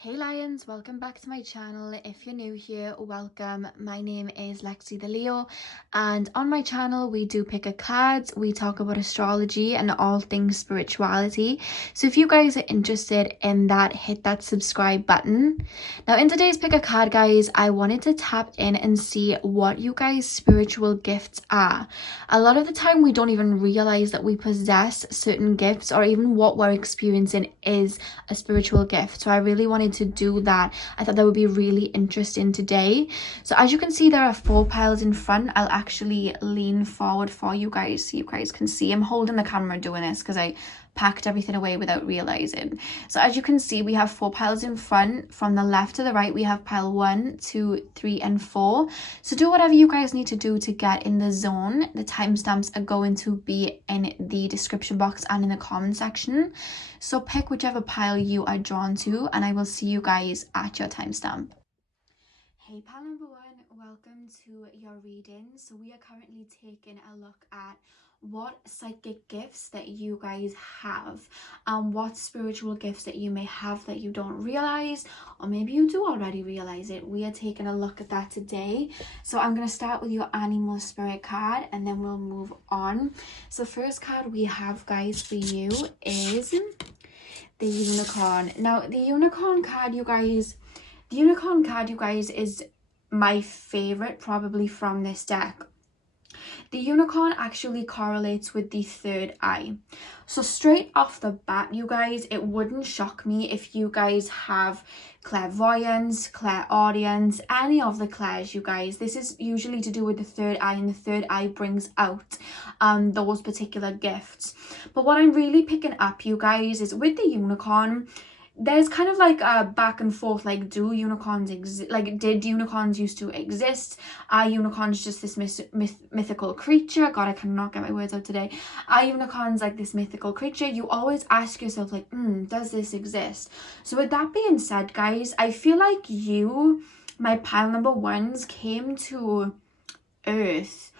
Hey Lions, welcome back to my channel. If you're new here, welcome. My name is Lexi The Leo, and on my channel we do pick a card, we talk about astrology and all things spirituality. So if you guys are interested in that, hit that subscribe button. Now in today's pick a card, guys, I wanted to tap in and see what you guys' spiritual gifts are. A lot of the time we don't even realize that we possess certain gifts, or even what we're experiencing is a spiritual gift. So I really wanted to do that. I thought that would be really interesting today. So as you can see, there are 4 piles in front. I'll actually lean forward for you guys so you guys can see. I'm holding the camera doing this because I packed everything away without realizing. So as you can see, we have 4 piles in front. From the left to the right, we have pile 1, 2, 3, and 4. So do whatever you guys need to do to get in the zone. The timestamps are going to be in the description box and in the comment section. So pick whichever pile you are drawn to, and I will see you guys at your timestamp. Hey pile number 1, welcome to your reading. So we are currently taking a look at what psychic gifts that you guys have, and what spiritual gifts that you may have that you don't realize, or maybe you do already realize it. We are taking a look at that today. So I'm going to start with your animal spirit card and then we'll move on. So first card we have, guys, for you is the unicorn. Now the unicorn card, you guys, is my favorite probably from this deck. The unicorn actually correlates with the third eye. So straight off the bat, you guys, it wouldn't shock me if you guys have clairvoyance, clairaudient, any of the clairs, you guys. This is usually to do with the third eye, and the third eye brings out those particular gifts. But what I'm really picking up, you guys, is with the unicorn, there's kind of like a back and forth, like, do unicorns exist? Like, did unicorns used to exist? Are unicorns just this mythical creature? God, I cannot get my words out today. Are unicorns like this mythical creature? You always ask yourself, like, does this exist? So with that being said, guys, I feel like you, my pile number 1s, came to Earth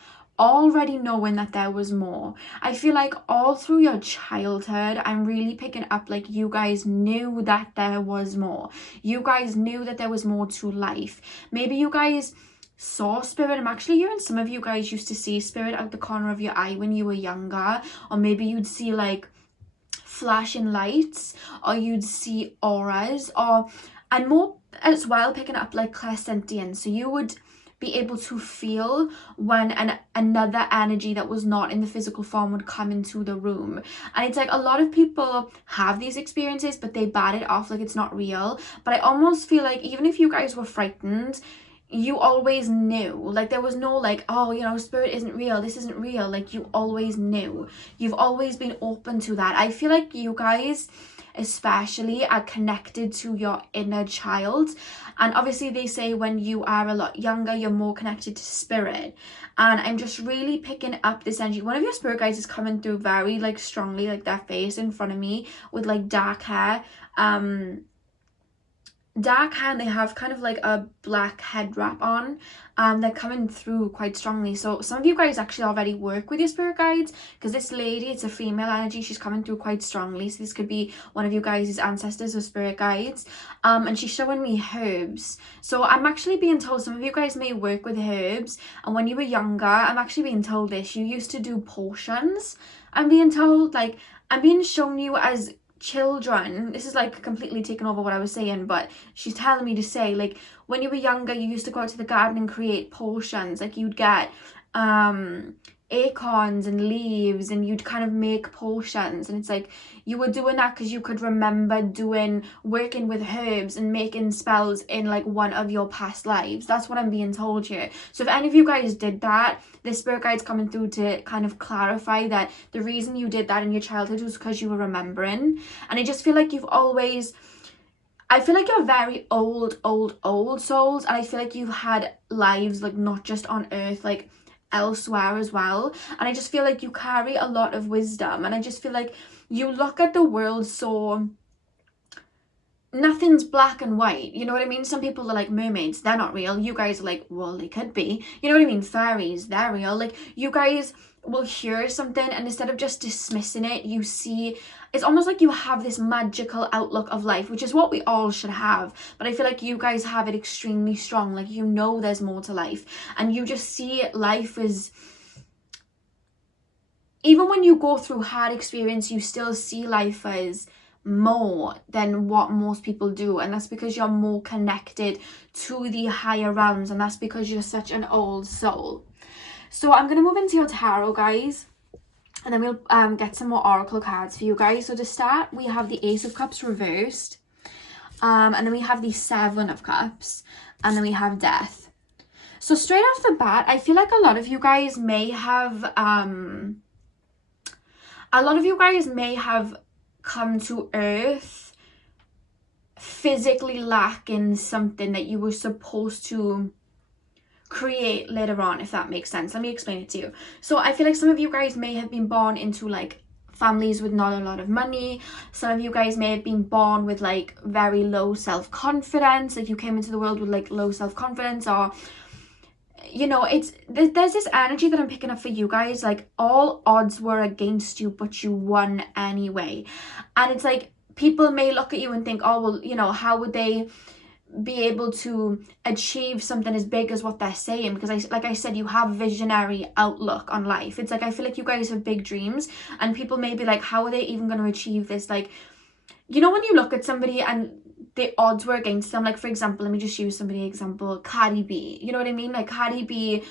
already knowing that there was more. I feel like all through your childhood, I'm really picking up like you guys knew that there was more. You guys knew that there was more to life. Maybe you guys saw spirit. I'm actually hearing some of you guys used to see spirit out the corner of your eye when you were younger, or maybe you'd see like flashing lights, or you'd see auras, or and more as well picking up like clairsentient. So you would be able to feel when another energy that was not in the physical form would come into the room. And it's like a lot of people have these experiences, but they bat it off like it's not real. But I almost feel like even if you guys were frightened, you always knew. Like, there was no like, oh, you know, spirit isn't real, this isn't real. Like, you always knew. You've always been open to that. I feel like you guys especially are connected to your inner child, and obviously they say when you are a lot younger you're more connected to spirit. And I'm just really picking up this energy. One of your spirit guides is coming through very like strongly, like their face in front of me with like dark hair, and they have kind of like a black head wrap on. They're coming through quite strongly. So some of you guys actually already work with your spirit guides, because this lady, it's a female energy, she's coming through quite strongly. So this could be one of you guys' ancestors or spirit guides. And she's showing me herbs. So I'm actually being told some of you guys may work with herbs, and when you were younger, I'm actually being told this, you used to do potions. I'm being told, like, I'm being shown you as children. This is like completely taken over what I was saying, but she's telling me to say, like, when you were younger you used to go out to the garden and create potions. Like, you'd get acorns and leaves and you'd kind of make potions, and it's like you were doing that because you could remember working with herbs and making spells in like one of your past lives. That's what I'm being told here. So if any of you guys did that, the spirit guide's coming through to kind of clarify that the reason you did that in your childhood was because you were remembering. And I just feel like I feel like you're very old souls, and I feel like you've had lives like not just on Earth, like elsewhere as well. And I just feel like you carry a lot of wisdom, and I just feel like you look at the world so nothing's black and white, you know what I mean? Some people are like, mermaids, they're not real. You guys are like, well, they could be, you know what I mean? Fairies, they're real. Like, you guys will hear something, and instead of just dismissing it, you see, it's almost like you have this magical outlook of life, which is what we all should have. But I feel like you guys have it extremely strong. Like, you know there's more to life, and you just see life as, even when you go through hard experience, you still see life as more than what most people do. And that's because you're more connected to the higher realms, and that's because you're such an old soul. So I'm going to move into your tarot, guys, and then we'll get some more oracle cards for you guys. So to start, we have the Ace of Cups reversed, and then we have the Seven of Cups, and then we have Death. So straight off the bat, I feel like a lot of you guys may have come to Earth physically lacking something that you were supposed to create later on, if that makes sense. Let me explain it to you. So I feel like some of you guys may have been born into like families with not a lot of money. Some of you guys may have been born with like very low self-confidence, like you came into the world with like low self-confidence, or you know, there's this energy that I'm picking up for you guys, like all odds were against you but you won anyway. And it's like people may look at you and think, oh well, you know, how would they be able to achieve something as big as what they're saying? Because like I said, you have visionary outlook on life. It's like I feel like you guys have big dreams, and people may be like, how are they even going to achieve this? Like, you know, when you look at somebody and the odds were against them, like for example, let me just use somebody example, Cardi B, you know what I mean? Like Cardi B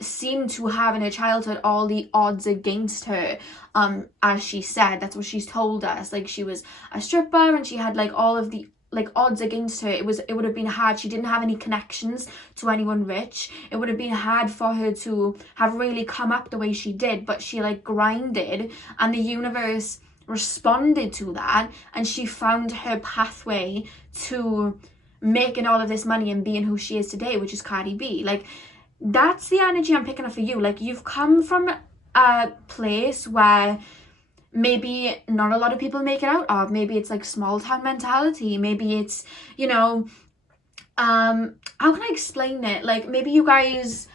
seemed to have in her childhood all the odds against her, as she said, that's what she's told us. Like she was a stripper and she had like all of the like odds against her. It would have been hard. She didn't have any connections to anyone rich. It would have been hard for her to have really come up the way she did, but she like grinded, and the universe responded to that, and she found her pathway to making all of this money and being who she is today, which is Cardi B. Like that's the energy I'm picking up for you. Like you've come from a place where maybe not a lot of people make it out of. Maybe it's like small town mentality. Maybe it's, you know, how can I explain it? Like maybe you guys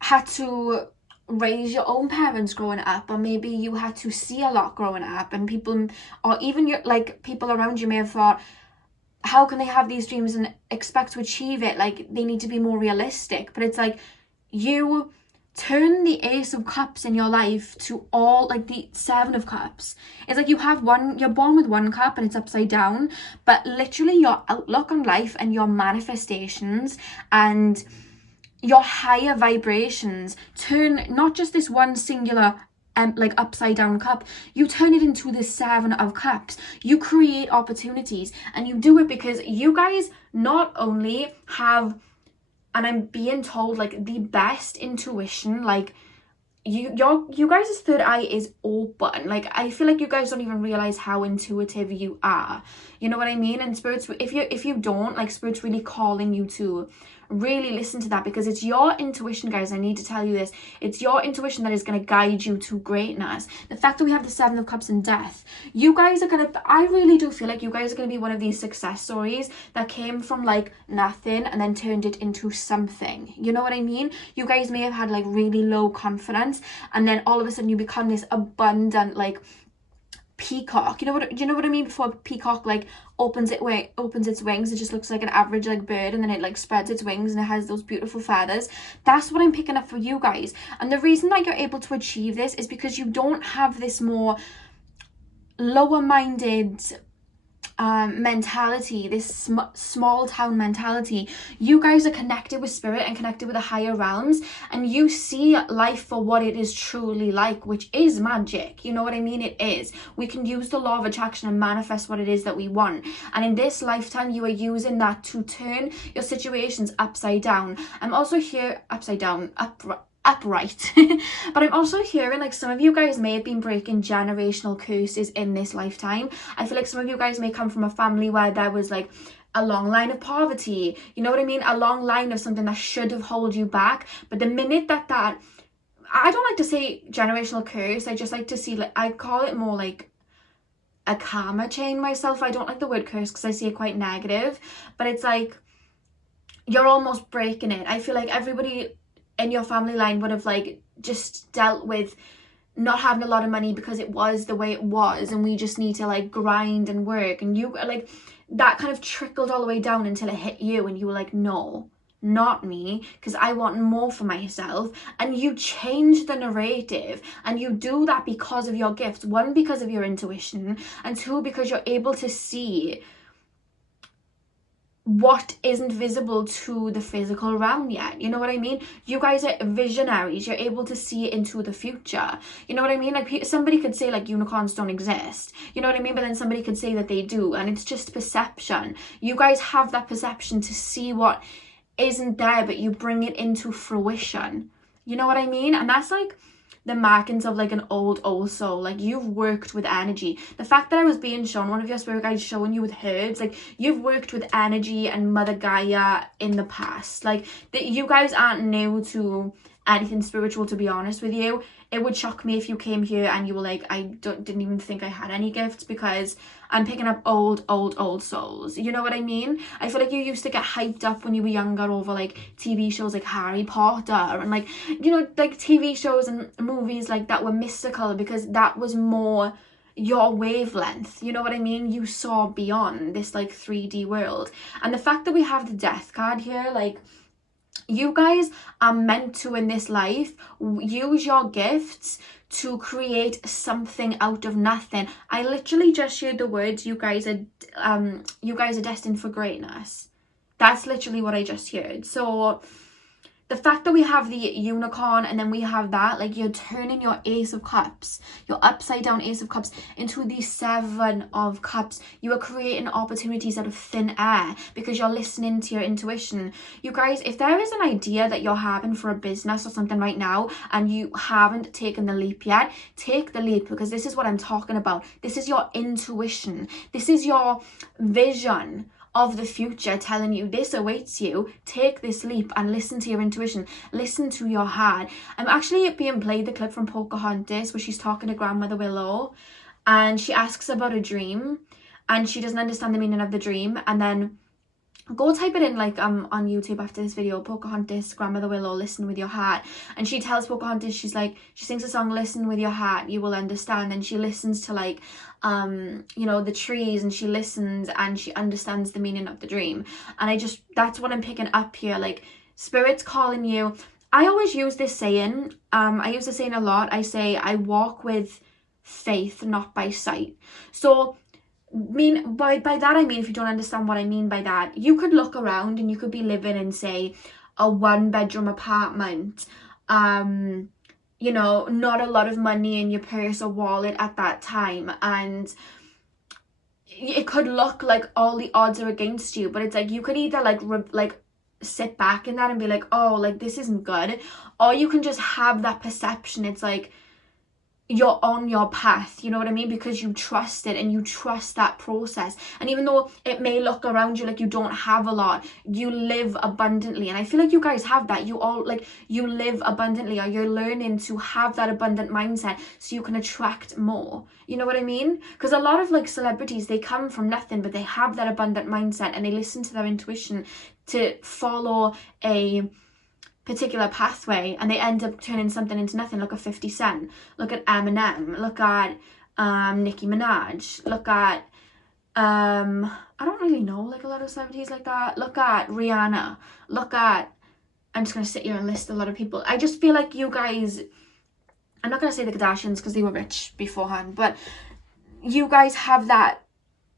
had to raise your own parents growing up, or maybe you had to see a lot growing up, and people, or even your like people around you may have thought, how can they have these dreams and expect to achieve it? Like they need to be more realistic. But it's like you turn the Ace of Cups in your life to all like the Seven of Cups. It's like you have one, you're born with one cup and it's upside down, but literally your outlook on life and your manifestations and your higher vibrations turn not just this one singular like upside down cup, you turn it into this Seven of Cups. You create opportunities, and you do it because you guys not only have, and I'm being told, like the best intuition. Like you guys' third eye is open. Like I feel like you guys don't even realize how intuitive you are, you know what I mean? And spirits, if you don't, like spirits really calling you to really listen to that, because it's your intuition, guys. I need to tell you this, it's your intuition that is going to guide you to greatness. The fact that we have the Seven of Cups and Death, you guys are gonna, I really do feel like you guys are going to be one of these success stories that came from like nothing and then turned it into something, you know what I mean? You guys may have had like really low confidence, and then all of a sudden you become this abundant like peacock. You know what I mean? Before a peacock like opens its wings, it just looks like an average like bird, and then it like spreads its wings and it has those beautiful feathers. That's what I'm picking up for you guys. And the reason that you're able to achieve this is because you don't have this more lower minded mentality, this small town mentality. You guys are connected with spirit and connected with the higher realms, and you see life for what it is truly like, which is magic. You know what I mean? It is. We can use the law of attraction and manifest what it is that we want, and in this lifetime you are using that to turn your situations upside down. I'm also here upside down, upright. But I'm also hearing like some of you guys may have been breaking generational curses in this lifetime. I feel like some of you guys may come from a family where there was like a long line of poverty, you know what I mean? A long line of something that should have held you back. But the minute that I don't like to say generational curse, I just like to see, like, I call it more like a karma chain myself. I don't like the word curse because I see it quite negative, but it's like you're almost breaking it. I feel like everybody in your family line would have like just dealt with not having a lot of money because it was the way it was, and we just need to like grind and work, and you like that kind of trickled all the way down until it hit you and you were like, no, not me, because I want more for myself. And you change the narrative, and you do that because of your gifts. One, because of your intuition, and two, because you're able to see what isn't visible to the physical realm yet. You know what I mean? You guys are visionaries. You're able to see into the future. You know what I mean? Like, somebody could say like unicorns don't exist, you know what I mean, but then somebody could say that they do, and it's just perception. You guys have that perception to see what isn't there, but you bring it into fruition. You know what I mean? And that's like the markings of like an old soul. Like, you've worked with energy. The fact that I was being shown, one of your spirit guides showing you with herbs, like, you've worked with energy and Mother Gaia in the past. Like, that you guys aren't new to anything spiritual, to be honest with you. It would shock me if you came here and you were like, I didn't even think I had any gifts, because I'm picking up old souls. You know what I mean? I feel like you used to get hyped up when you were younger over like TV shows like Harry Potter and like, you know, like TV shows and movies like that were mystical, because that was more your wavelength. You know what I mean? You saw beyond this like 3D world. And the fact that we have the death card here, like, you guys are meant to, in this life, use your gifts to create something out of nothing. I literally just shared the words, you guys are destined for greatness. That's literally what I just heard. So the fact that we have the unicorn, and then we have that, like, you're turning your Ace of Cups, your upside down Ace of Cups, into the Seven of Cups. You are creating opportunities out of thin air because you're listening to your intuition. You guys, if there is an idea that you're having for a business or something right now and you haven't taken the leap yet, take the leap, because this is what I'm talking about. This is your intuition. This is your vision of the future telling you this awaits you. Take this leap and listen to your intuition, listen to your heart. I'm actually being played the clip from Pocahontas where she's talking to Grandmother Willow, and she asks about a dream and she doesn't understand the meaning of the dream. And then go type it in like on YouTube after this video, Pocahontas, Grandmother Willow, listen with your heart. And she tells Pocahontas, she's like, she sings a song, listen with your heart, you will understand. And she listens to like you know, the trees, and she listens and she understands the meaning of the dream. And that's what I'm picking up here, like, spirit's calling you. I always use this saying, I use the saying a lot. I say, I walk with faith, not by sight. So by that I mean, if you don't understand what I mean by that, you could look around and you could be living in, say, a 1-bedroom apartment, you know, not a lot of money in your purse or wallet at that time, and it could look like all the odds are against you. But it's like, you could either like sit back in that and be like, oh, like, this isn't good, or you can just have that perception. It's like you're on your path, you know what I mean, because you trust it and you trust that process. And even though it may look around you like you don't have a lot, you live abundantly. And I feel like you guys have that. You all, like, you live abundantly, or you're learning to have that abundant mindset so you can attract more. You know what I mean? Because a lot of like celebrities, they come from nothing, but they have that abundant mindset and they listen to their intuition to follow a particular pathway, and they end up turning something into nothing. Look at 50 Cent, look at Eminem, look at Nicki Minaj, look at I don't really know like a lot of celebrities like that. Look at Rihanna, look at, I'm just gonna sit here and list a lot of people. I just feel like you guys, I'm not gonna say the Kardashians because they were rich beforehand, but you guys have that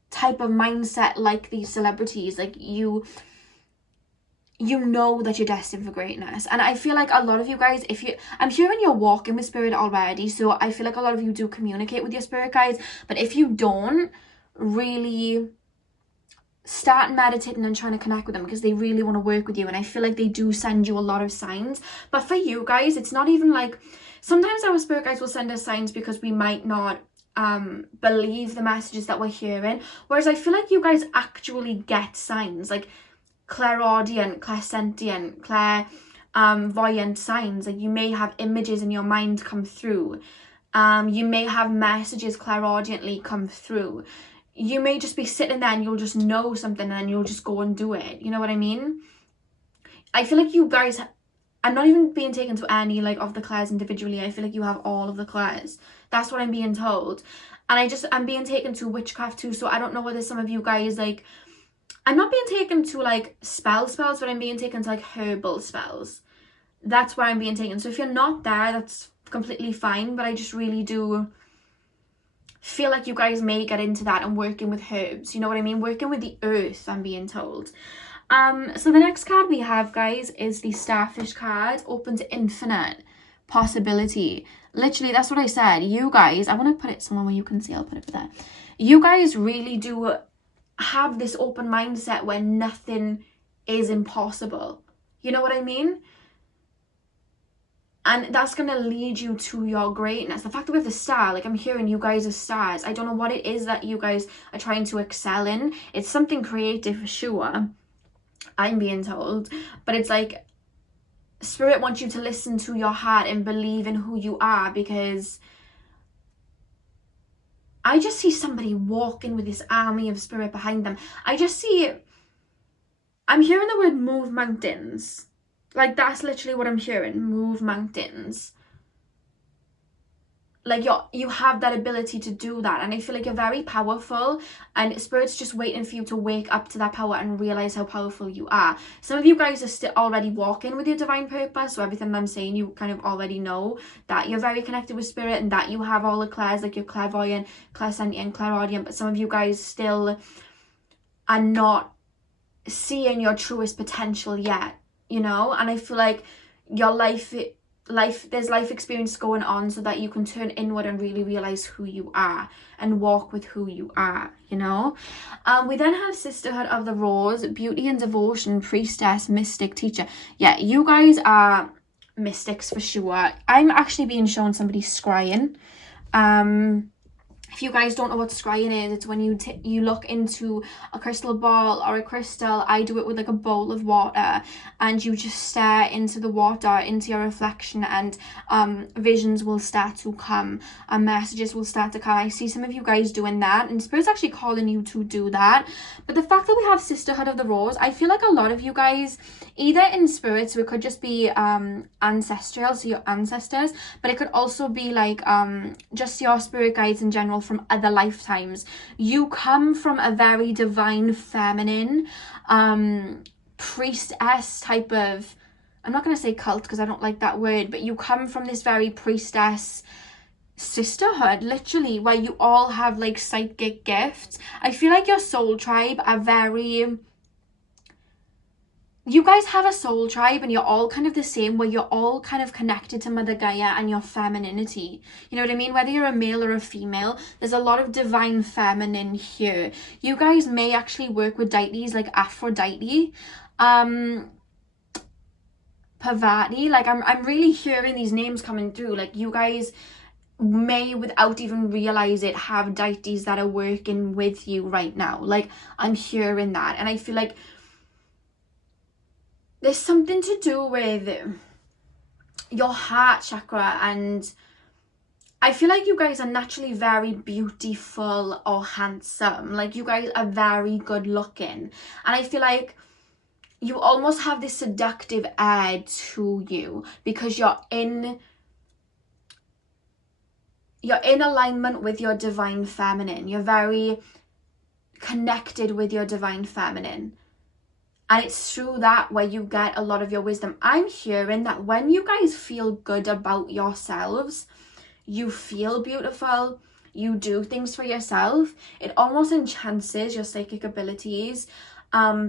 type of mindset like these celebrities. Like, you know that you're destined for greatness. And I feel like a lot of you guys, I'm hearing you're walking with spirit already, so I feel like a lot of you do communicate with your spirit guides. But if you don't, really start meditating and trying to connect with them, because they really want to work with you, and I feel like they do send you a lot of signs. But for you guys, it's not even like, sometimes our spirit guides will send us signs because we might not believe the messages that we're hearing, whereas I feel like you guys actually get signs, like clairaudient, clairsentient, clairvoyant signs. Like, you may have images in your mind come through, you may have messages clairaudiently come through, you may just be sitting there and you'll just know something and then you'll just go and do it. You know what I mean? I feel like you guys I'm not even being taken to any like of the clairs individually. I feel like you have all of the clairs. That's what I'm being told. And I'm being taken to witchcraft too. So I don't know whether some of you guys like, I'm not being taken to like spells, but I'm being taken to like herbal spells. That's where I'm being taken. So if you're not there, that's completely fine. But I just really do feel like you guys may get into that and working with herbs. You know what I mean? Working with the earth, I'm being told. So the next card we have, guys, is the Starfish card. Open to infinite possibility. Literally, that's what I said. You guys, I want to put it somewhere where you can see. I'll put it there. You guys really do have this open mindset where nothing is impossible. You know what I mean? And that's going to lead you to your greatness. The fact that we have the star, like I'm hearing you guys are stars. I don't know what it is that you guys are trying to excel in. It's something creative for sure, I'm being told. But it's like Spirit wants you to listen to your heart and believe in who you are, because I just see somebody walking with this army of spirit behind them. I'm hearing the word move mountains. Like, that's literally what I'm hearing. Move mountains. Like, you have that ability to do that. And I feel like you're very powerful. And Spirit's just waiting for you to wake up to that power and realize how powerful you are. Some of you guys are still already walking with your divine purpose. So everything I'm saying, you kind of already know that you're very connected with Spirit and that you have all the clairs, like your clairvoyant, clairsentient, clairaudient. But some of you guys still are not seeing your truest potential yet. You know, and I feel like your there's life experience going on so that you can turn inward and really realize who you are and walk with who you are, you know. We then have Sisterhood of the Rose, Beauty and Devotion, Priestess, Mystic, Teacher. Yeah, you guys are mystics for sure. I'm actually being shown somebody scrying. If you guys don't know what scrying is, it's when you look into a crystal ball or a crystal. I do it with like a bowl of water, and you just stare into the water, into your reflection, and visions will start to come and messages will start to come. I see some of you guys doing that, and Spirit's actually calling you to do that. But the fact that we have Sisterhood of the Rose, I feel like a lot of you guys, either in spirit, so it could just be ancestral, so your ancestors, but it could also be like just your spirit guides in general from other lifetimes. You come from a very divine feminine priestess type of, I'm not going to say cult because I don't like that word, but you come from this very priestess sisterhood, literally, where you all have like psychic gifts. I feel like your soul tribe are very, you guys have a soul tribe and you're all kind of the same, where you're all kind of connected to Mother Gaia and your femininity. You know what I mean? Whether you're a male or a female, there's a lot of divine feminine here. You guys may actually work with deities like Aphrodite, Parvati. Like I'm really hearing these names coming through. Like you guys may, without even realize it, have deities that are working with you right now. Like I'm hearing that, and I feel like there's something to do with your heart chakra, and I feel like you guys are naturally very beautiful or handsome. Like you guys are very good looking, and I feel like you almost have this seductive air to you because you're in alignment with your divine feminine. You're very connected with your divine feminine. And it's through that where you get a lot of your wisdom. I'm hearing that when you guys feel good about yourselves, you feel beautiful, you do things for yourself, it almost enhances your psychic abilities,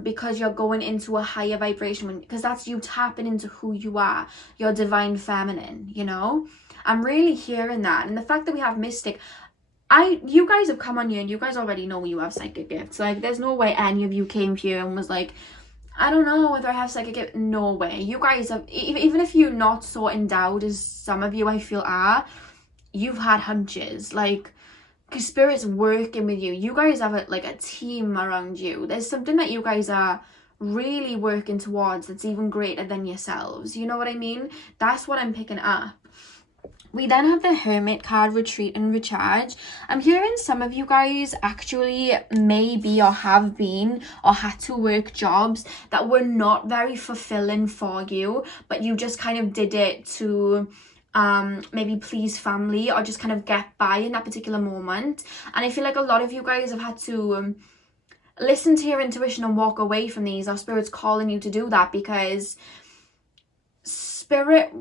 because you're going into a higher vibration, because that's you tapping into who you are, your divine feminine, you know? I'm really hearing that. And the fact that we have Mystic, you guys have come on here and you guys already know you have psychic gifts. Like there's no way any of you came here and was like, I don't know whether I have psychic gifts. No way. You guys have, even if you're not so endowed as some of you I feel are, you've had hunches. Like, because Spirit's working with you. You guys have a team around you. There's something that you guys are really working towards that's even greater than yourselves. You know what I mean? That's what I'm picking up. We then have the Hermit card, Retreat and Recharge. I'm hearing some of you guys actually maybe or have been or had to work jobs that were not very fulfilling for you, but you just kind of did it to maybe please family or just kind of get by in that particular moment. And I feel like a lot of you guys have had to listen to your intuition and walk away from these, or Spirit's calling you to do that, because Spirit...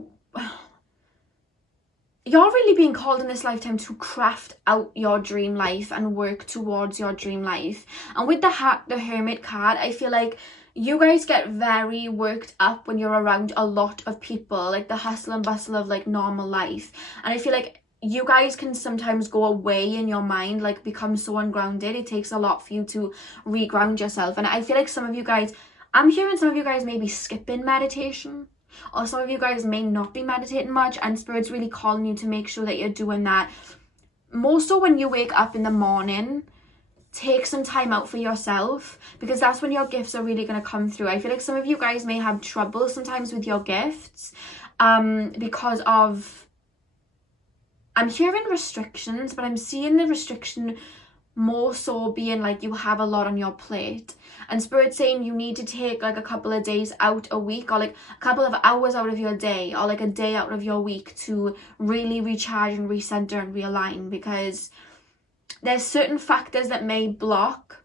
You're really being called in this lifetime to craft out your dream life and work towards your dream life. And with the Hermit card, I feel like you guys get very worked up when you're around a lot of people, like the hustle and bustle of like normal life. And I feel like you guys can sometimes go away in your mind, like become so ungrounded. It takes a lot for you to reground yourself. And I feel like some of you guys, I'm hearing some of you guys maybe skipping meditation. Or some of you guys may not be meditating much, and Spirit's really calling you to make sure that you're doing that. More so when you wake up in the morning, take some time out for yourself, because that's when your gifts are really going to come through. I feel like some of you guys may have trouble sometimes with your gifts because of... I'm hearing restrictions, but I'm seeing the restriction more so being like you have a lot on your plate, and Spirit's saying you need to take like a couple of days out a week, or like a couple of hours out of your day, or like a day out of your week to really recharge and recenter and realign, because there's certain factors that may block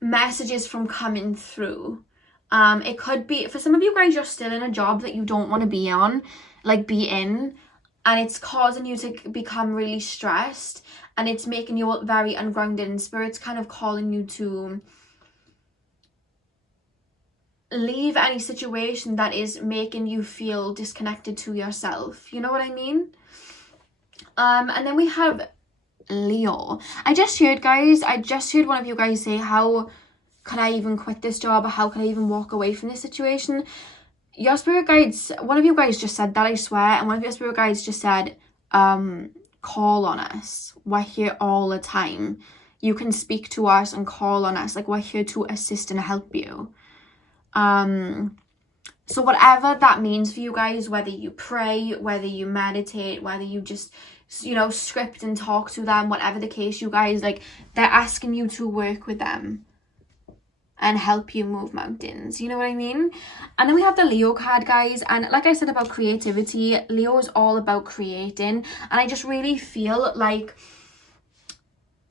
messages from coming through. It could be, for some of you guys, you're still in a job that you don't want to be on, like be in, and it's causing you to become really stressed, and it's making you very ungrounded, and Spirit's kind of calling you to leave any situation that is making you feel disconnected to yourself. You know what I mean? And then we have Leo. I just heard one of you guys say, how can I even quit this job, or how can I even walk away from this situation? Your spirit guides, one of you guys just said that, I swear, and one of your spirit guides just said, call on us. We're here all the time. You can speak to us and call on us. Like, we're here to assist and help you. So whatever that means for you guys, whether you pray, whether you meditate, whether you just, you know, script and talk to them, whatever the case, you guys, like, they're asking you to work with them and help you move mountains. You know what I mean? And then we have the Leo card, guys. And like I said about creativity, Leo is all about creating. And I just really feel like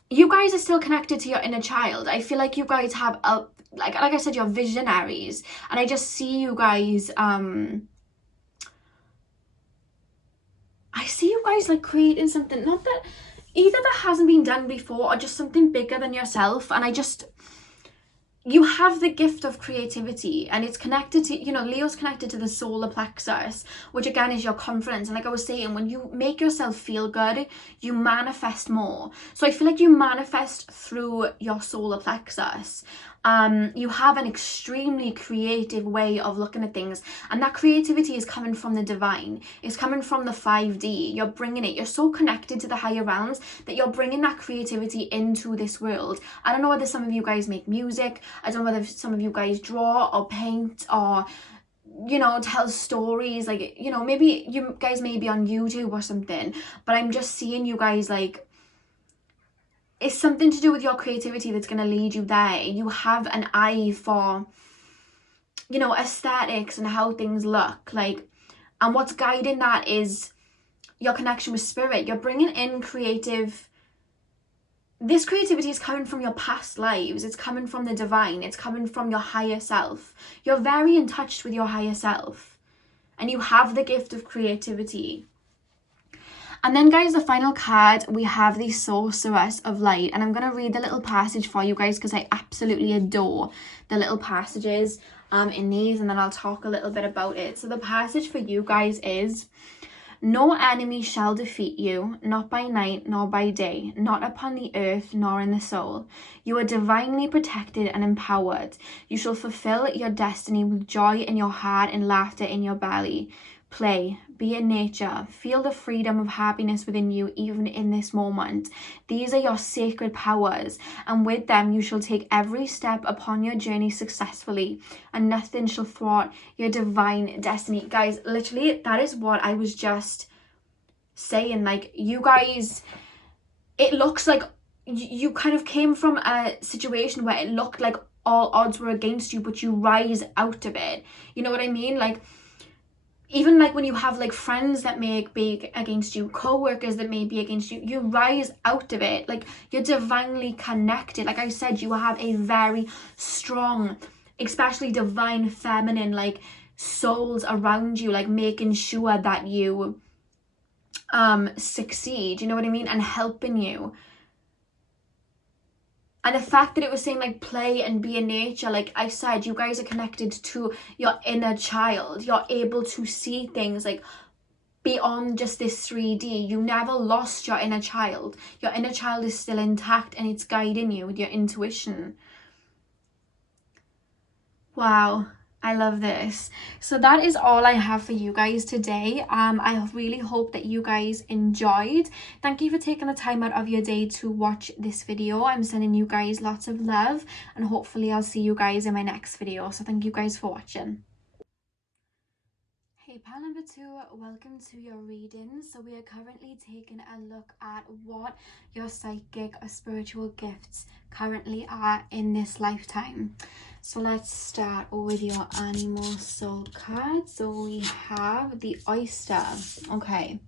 you guys are still connected to your inner child. I feel like you guys have a, like I said, you're visionaries. And I just see you guys, I see you guys like creating something, not that, either that hasn't been done before, or just something bigger than yourself. And you have the gift of creativity, and it's connected to, you know, Leo's connected to the solar plexus, which again is your confidence. And like I was saying, when you make yourself feel good, you manifest more. So I feel like you manifest through your solar plexus. You have an extremely creative way of looking at things, and that creativity is coming from the divine. It's coming from the 5D. You're bringing it. You're so connected to the higher realms that you're bringing that creativity into this world. I don't know whether some of you guys make music. I don't know whether some of you guys draw or paint or, you know, tell stories. Like, you know, maybe you guys may be on YouTube or something, but I'm just seeing you guys like, it's something to do with your creativity that's going to lead you there. You have an eye for, you know, aesthetics and how things look like. And what's guiding that is your connection with spirit. You're bringing in this creativity is coming from your past lives. It's coming from the divine. It's coming from your higher self. You're very in touch with your higher self. And you have the gift of creativity. And then, guys, the final card, we have the Sorceress of Light. And I'm going to read the little passage for you guys, because I absolutely adore the little passages in these. And then I'll talk a little bit about it. So the passage for you guys is, no enemy shall defeat you, not by night nor by day, not upon the earth nor in the soul. You are divinely protected and empowered. You shall fulfill your destiny with joy in your heart and laughter in your belly. Play, be in nature, feel the freedom of happiness within you even in this moment. These are your sacred powers, and with them you shall take every step upon your journey successfully, and nothing shall thwart your divine destiny. Guys, literally, that is what I was just saying. Like, you guys, it looks like you kind of came from a situation where it looked like all odds were against you, but you rise out of it. You know what I mean? Like, even like when you have like friends that may be against you, co-workers that may be against you, you rise out of it. Like, you're divinely connected. Like I said, you have a very strong, especially divine feminine, like, souls around you, like making sure that you succeed, you know what I mean, and helping you. And the fact that it was saying like play and be in nature, like I said, you guys are connected to your inner child. You're able to see things like beyond just this 3D. You never lost your inner child. Your inner child is still intact, and it's guiding you with your intuition. Wow, I love this. So that is all I have for you guys today. I really hope that you guys enjoyed. Thank you for taking the time out of your day to watch this video. I'm sending you guys lots of love, and hopefully I'll see you guys in my next video. So thank you guys for watching. Hey pal number 2, welcome to your reading. So we are currently taking a look at what your psychic or spiritual gifts currently are in this lifetime. So let's start with your animal soul card. So we have the oyster. Okay.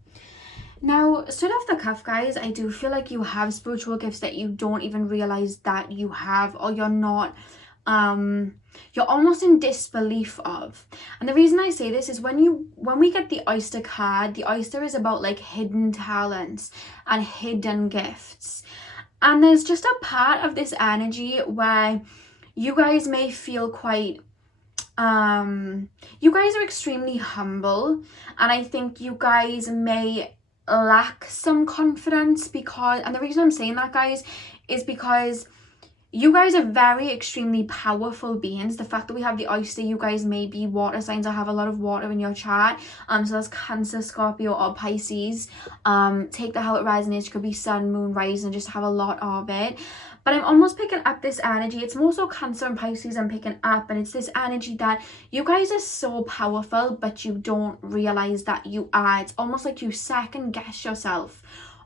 Now, straight off the cuff, guys, I do feel like you have spiritual gifts that you don't even realize that you have, or you're not, you're almost in disbelief of. And the reason I say this is when we get the oyster card, the oyster is about like hidden talents and hidden gifts. And there's just a part of this energy where you guys may feel quite, you guys are extremely humble, and I think you guys may lack some confidence because, and the reason I'm saying that, guys, is because you guys are very extremely powerful beings. The fact that we have the oyster, you guys may be water signs or have a lot of water in your chart. So that's Cancer, Scorpio, or Pisces. Take that how it resonates. It could be sun, moon, rising, just have a lot of it. But I'm almost picking up this energy. It's more so Cancer and Pisces I'm picking up. And it's this energy that you guys are so powerful, but you don't realize that you are. It's almost like you second guess yourself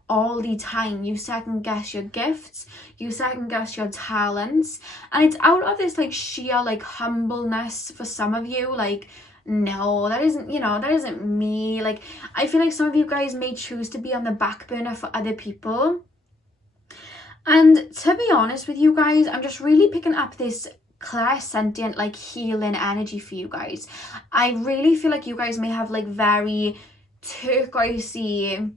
all the time. You second guess your gifts, you second guess your talents, and it's out of this like sheer like humbleness for some of you. Like, no, that isn't, you know, that isn't me. Like, I feel like some of you guys may choose to be on the back burner for other people. And to be honest with you guys, I'm just really picking up this clairsentient, like, healing energy for you guys. I really feel like you guys may have like very turquoisey,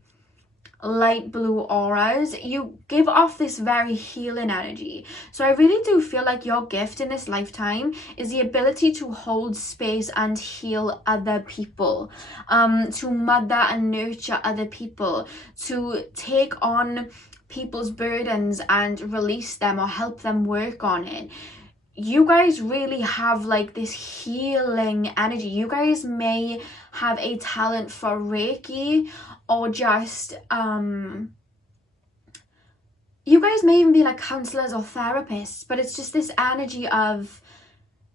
light blue auras. You give off this very healing energy. So I really do feel like your gift in this lifetime is the ability to hold space and heal other people, to mother and nurture other people, to take on people's burdens and release them or help them work on it. You guys really have like this healing energy. You guys may have a talent for Reiki, or just you guys may even be like counselors or therapists, but it's just this energy of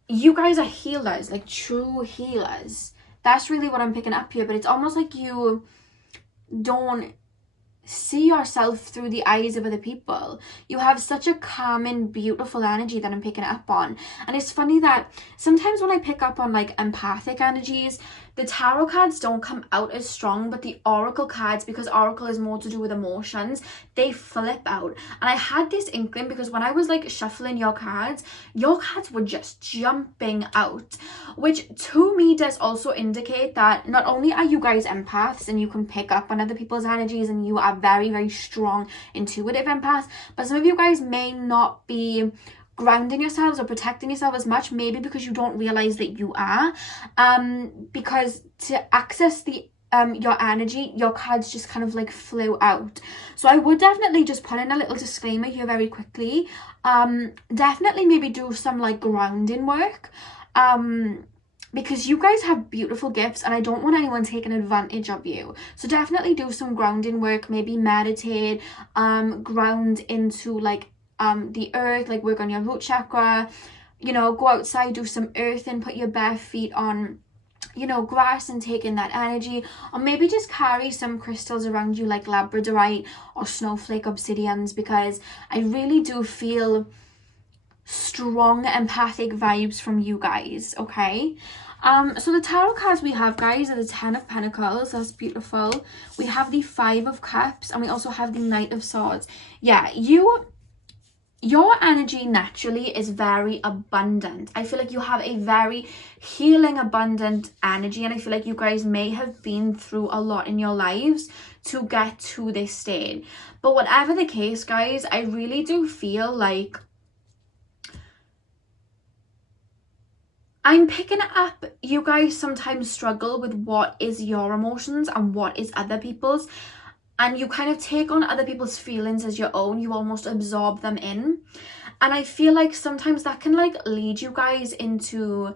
you guys are healers, like true healers. That's really what I'm picking up here. But it's almost like you don't see yourself through the eyes of other people. You have such a calming, beautiful energy that I'm picking up on. And it's funny that sometimes when I pick up on like empathic energies, the tarot cards don't come out as strong, but the oracle cards, because oracle is more to do with emotions, they flip out. And I had this inkling because when I was like shuffling your cards were just jumping out, which to me does also indicate that not only are you guys empaths and you can pick up on other people's energies and you are very, very strong, intuitive empaths, but some of you guys may not be grounding yourselves or protecting yourself as much, maybe because you don't realize that you are, because to access the your energy, your cards just kind of like flew out. So I would definitely just put in a little disclaimer here very quickly. Definitely maybe do some like grounding work, because you guys have beautiful gifts and I don't want anyone taking advantage of you. So definitely do some grounding work, maybe meditate, ground into like the earth, like work on your root chakra, you know, go outside, do some earthing, put your bare feet on, you know, grass and take in that energy, or maybe just carry some crystals around you like labradorite or snowflake obsidians, because I really do feel strong empathic vibes from you guys. Okay, so the tarot cards we have, guys, are the 10 of Pentacles. That's beautiful. We have the 5 of Cups, and we also have the Knight of Swords. Yeah, your energy naturally is very abundant. I feel like you have a very healing, abundant energy, and I feel like you guys may have been through a lot in your lives to get to this state. But whatever the case, guys, I really do feel like I'm picking up you guys sometimes struggle with what is your emotions and what is other people's, and you kind of take on other people's feelings as your own. You almost absorb them in, and I feel like sometimes that can like lead you guys into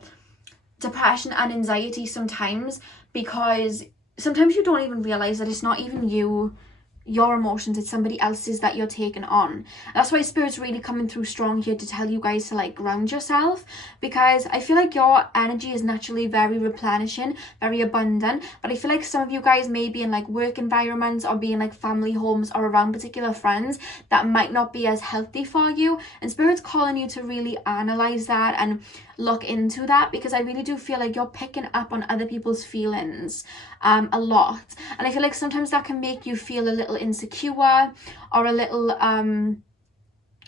depression and anxiety sometimes, because sometimes you don't even realize that it's not even your emotions, it's somebody else's that you're taking on. That's why Spirit's really coming through strong here to tell you guys to like ground yourself, because I feel like your energy is naturally very replenishing, very abundant, but I feel like some of you guys may be in like work environments or be in like family homes or around particular friends that might not be as healthy for you, and Spirit's calling you to really analyze that and look into that, because I really do feel like you're picking up on other people's feelings a lot, and I feel like sometimes that can make you feel a little insecure or a little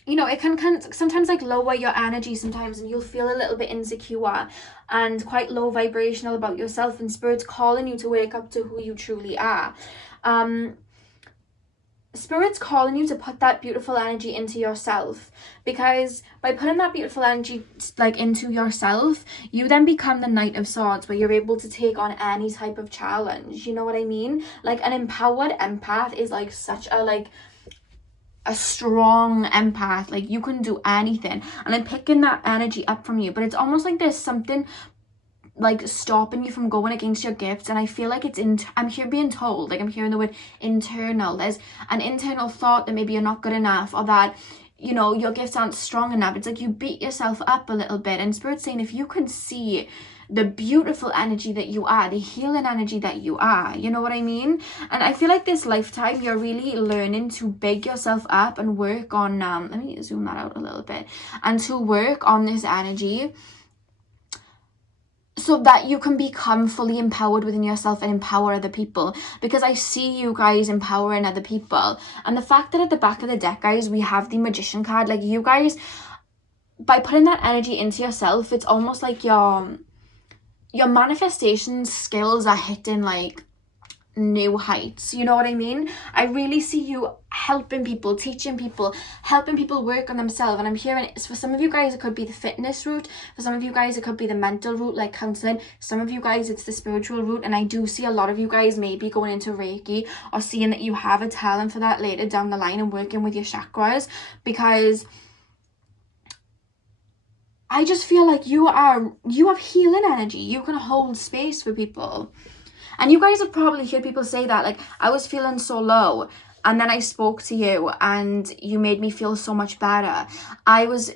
you know, it can sometimes like lower your energy sometimes, and you'll feel a little bit insecure and quite low vibrational about yourself, and Spirit's calling you to wake up to who you truly are. Spirit's calling you to put that beautiful energy into yourself, because by putting that beautiful energy like into yourself, you then become the Knight of Swords, where you're able to take on any type of challenge. You know what I mean? Like an empowered empath is like such a strong empath. Like you can do anything, and I'm picking that energy up from you, but it's almost like there's something like stopping you from going against your gifts, and I feel like it's I'm here being told, like I'm hearing the word internal. There's an internal thought that maybe you're not good enough, or that, you know, your gifts aren't strong enough. It's like you beat yourself up a little bit, and Spirit's saying if you can see the beautiful energy that you are, the healing energy that you are, you know what I mean? And I feel like this lifetime you're really learning to big yourself up and work on let me zoom that out a little bit, and to work on this energy so that you can become fully empowered within yourself and empower other people, because I see you guys empowering other people. And the fact that at the back of the deck, guys, we have the Magician card, like you guys, by putting that energy into yourself, it's almost like your manifestation skills are hitting like new heights. You know what I mean? I really see you helping people, teaching people, helping people work on themselves. And I'm hearing it's for some of you guys it could be the fitness route, for some of you guys it could be the mental route like counseling, some of you guys it's the spiritual route, and I do see a lot of you guys maybe going into Reiki or seeing that you have a talent for that later down the line and working with your chakras, because I just feel like you have healing energy. You can hold space for people. And you guys have probably heard people say that, like, I was feeling so low, and then I spoke to you and you made me feel so much better. I was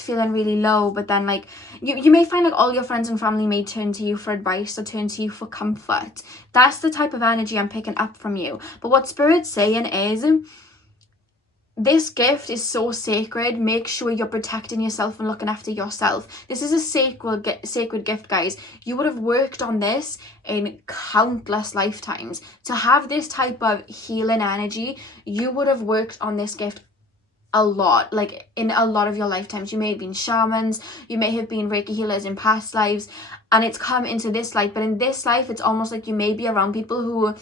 feeling really low, but then like you may find like all your friends and family may turn to you for advice or turn to you for comfort. That's the type of energy I'm picking up from you. But what Spirit's saying is, this gift is so sacred. Make sure you're protecting yourself and looking after yourself. This is a sacred gift, guys. You would have worked on this in countless lifetimes. To have this type of healing energy, you would have worked on this gift a lot, like in a lot of your lifetimes. You may have been shamans, you may have been Reiki healers in past lives, and it's come into this life. But in this life, it's almost like you may be around people who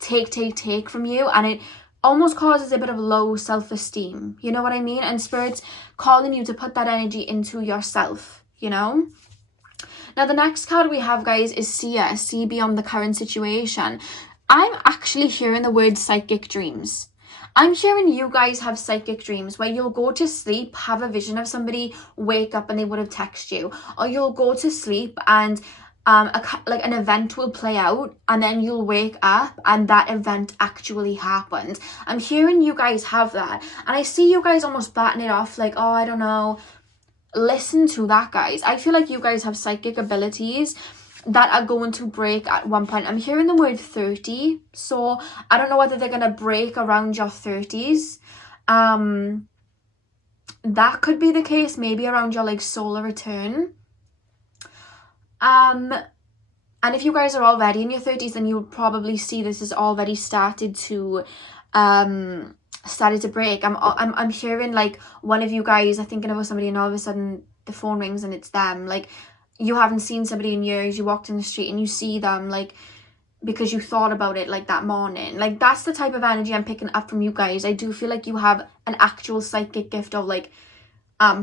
take from you, and it almost causes a bit of low self-esteem. You know what I mean? And Spirit's calling you to put that energy into yourself, you know? Now, the next card we have, guys, is Seer, see beyond the current situation. I'm actually hearing the word psychic dreams. I'm hearing you guys have psychic dreams where you'll go to sleep, have a vision of somebody, wake up and they would have texted you. Or you'll go to sleep and like an event will play out, and then you'll wake up and that event actually happened. I'm hearing you guys have that, and I see you guys almost batting it off like, oh, I don't know. Listen to that, guys. I feel like you guys have psychic abilities that are going to break at one point. I'm hearing the word 30, so I don't know whether they're gonna break around your 30s. That could be the case, maybe around your like solar return. And if you guys are already in your 30s, then you'll probably see this has already started to break. I'm hearing like one of you guys are thinking about somebody, and all of a sudden the phone rings and it's them. Like, you haven't seen somebody in years, you walked in the street and you see them, like, because you thought about it like that morning. Like, that's the type of energy I'm picking up from you guys. I do feel like you have an actual psychic gift of like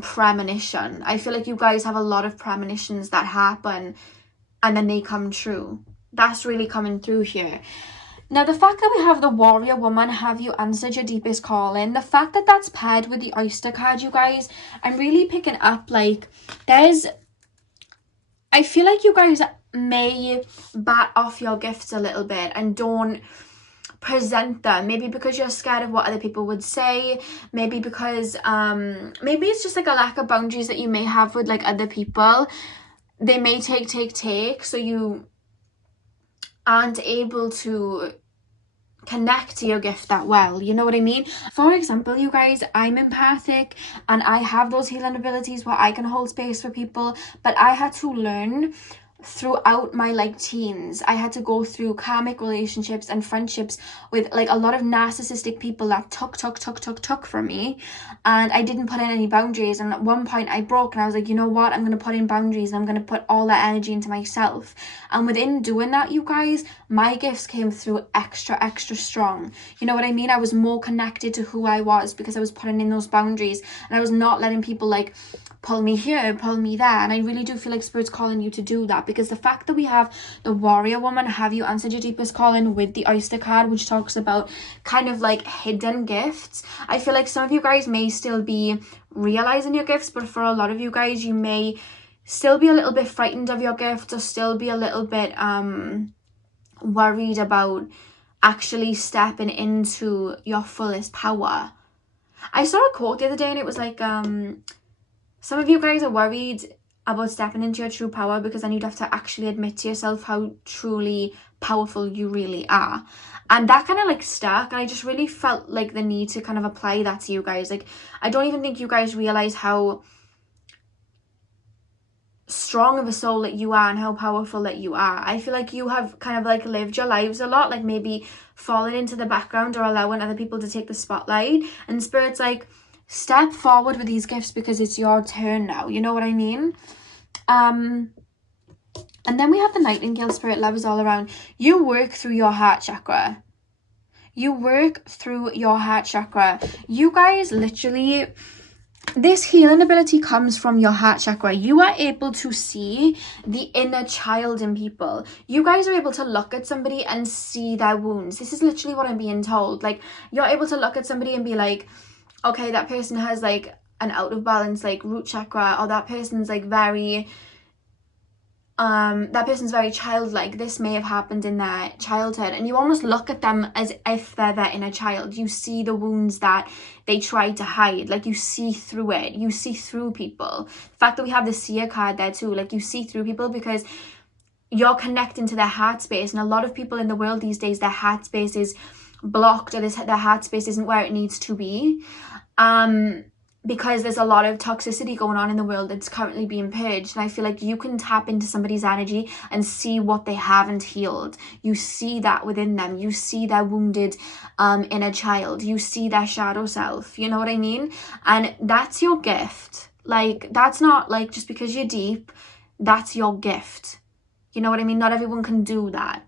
premonition. I feel like you guys have a lot of premonitions that happen and then they come true. That's really coming through here. Now, the fact that we have the warrior woman, have you answered your deepest calling, the fact that that's paired with the oyster card, you guys, I'm really picking up like I feel like you guys may bat off your gifts a little bit and don't present them, maybe because you're scared of what other people would say, maybe because maybe it's just like a lack of boundaries that you may have with like other people. They may take, so you aren't able to connect to your gift that well, you know what I mean? For example, you guys, I'm empathic and I have those healing abilities where I can hold space for people, but I had to learn throughout my like teens, I had to go through karmic relationships and friendships with like a lot of narcissistic people that took from me, and I didn't put in any boundaries. And at one point I broke and I was like, you know what, I'm going to put in boundaries and I'm going to put all that energy into myself. And within doing that, you guys, my gifts came through extra strong. You know what I mean? I was more connected to who I was because I was putting in those boundaries and I was not letting people like pull me here, pull me there. And I really do feel like Spirit's calling you to do that, because the fact that we have the warrior woman, have you answered your deepest calling, with the oyster card, which talks about kind of like hidden gifts. I feel like some of you guys may still be realizing your gifts, but for a lot of you guys, you may still be a little bit frightened of your gifts, or still be a little bit worried about actually stepping into your fullest power. I saw a quote the other day and it was like, some of you guys are worried about stepping into your true power because then you'd have to actually admit to yourself how truly powerful you really are. And that kind of like stuck, and I just really felt like the need to kind of apply that to you guys. Like, I don't even think you guys realize how strong of a soul that you are and how powerful that you are. I feel like you have kind of like lived your lives a lot, like maybe fallen into the background or allowing other people to take the spotlight, and Spirit's like, step forward with these gifts because it's your turn now, you know what I mean? And then we have the Nightingale Spirit, love is all around. You work through your heart chakra. You work through your heart chakra. You guys, literally, this healing ability comes from your heart chakra. You are able to see the inner child in people. You guys are able to look at somebody and see their wounds. This is literally what I'm being told. Like, you're able to look at somebody and be like, okay, that person has like an out of balance like root chakra, or that person's like very childlike. This may have happened in their childhood, and you almost look at them as if they're their inner child. You see the wounds that they try to hide, like you see through it. You see through people. The fact that we have the seer card there too, like you see through people because you're connecting to their heart space. And a lot of people in the world these days, their heart space is blocked, or their heart space isn't where it needs to be, because there's a lot of toxicity going on in the world that's currently being purged. And I feel like you can tap into somebody's energy and see what they haven't healed. You see that within them. You see their wounded inner child. You see their shadow self, you know what I mean? And that's your gift. Like, that's not like just because you're deep, that's your gift, you know what I mean? Not everyone can do that.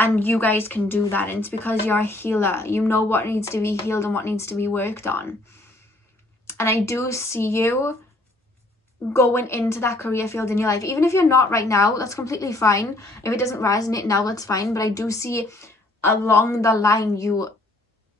And you guys can do that, and it's because you're a healer. You know what needs to be healed and what needs to be worked on. And I do see you going into that career field in your life. Even if you're not right now, that's completely fine. If it doesn't resonate now, that's fine. But I do see along the line you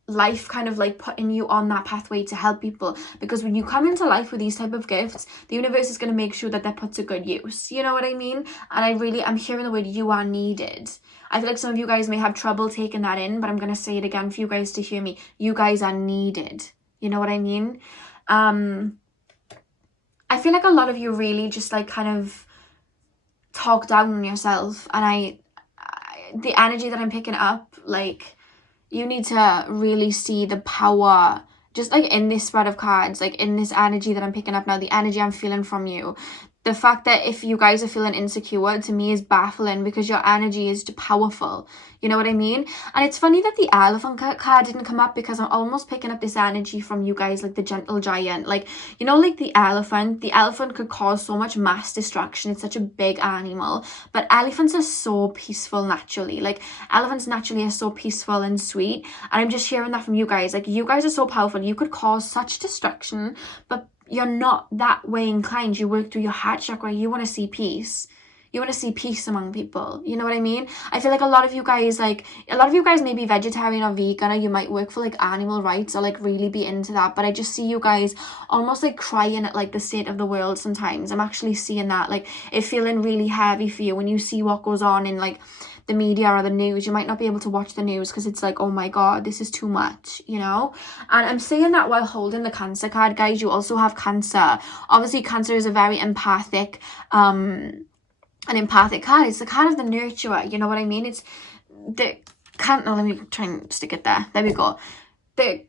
life kind of like putting you on that pathway to help people, because when you come into life with these type of gifts, the universe is going to make sure that they're put to good use, you know what I mean? And I'm hearing the word you are needed. I feel like some of you guys may have trouble taking that in, but I'm going to say it again for you guys to hear me. You guys are needed, you know what I mean? I feel like a lot of you really just like kind of talk down on yourself, and the energy that I'm picking up, like, you need to really see the power just like in this spread of cards, like in this energy that I'm picking up now, the energy I'm feeling from you. The fact that if you guys are feeling insecure, to me, is baffling, because your energy is powerful. You know what I mean? And it's funny that the elephant card didn't come up, because I'm almost picking up this energy from you guys, like the gentle giant. Like, you know, like the elephant could cause so much mass destruction. It's such a big animal. But elephants are so peaceful naturally. Like, elephants naturally are so peaceful and sweet. And I'm just hearing that from you guys. Like, you guys are so powerful. You could cause such destruction, but you're not that way inclined. You work through your heart chakra. You want to see peace. You want to see peace among people. You know what I mean? I feel like a lot of you guys may be vegetarian or vegan, or you might work for like animal rights, or like really be into that. But I just see you guys almost like crying at like the state of the world sometimes. I'm actually seeing that, like, it feeling really heavy for you when you see what goes on in like the media or the news. You might not be able to watch the news because it's like, oh my god, this is too much, you know? And I'm saying that while holding the Cancer card, guys. You also have Cancer. Obviously, Cancer is a very empathic card. It's the card of the nurturer, you know what I mean? It's the let me try and stick it there. There we go. The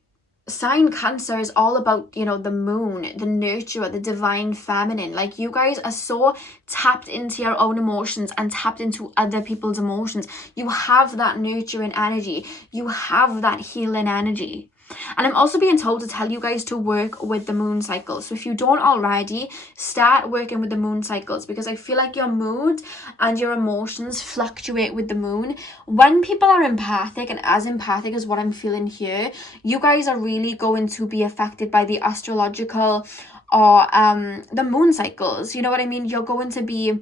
sign Cancer is all about, you know, the moon, the nurturer, the divine feminine. Like, you guys are so tapped into your own emotions and tapped into other people's emotions. You have that nurturing energy. You have that healing energy. And I'm also being told to tell you guys to work with the moon cycles. So if you don't already, start working with the moon cycles, because I feel like your mood and your emotions fluctuate with the moon. When people are empathic, and as empathic as what I'm feeling here, you guys are really going to be affected by the astrological or the moon cycles. You know what I mean? You're going to be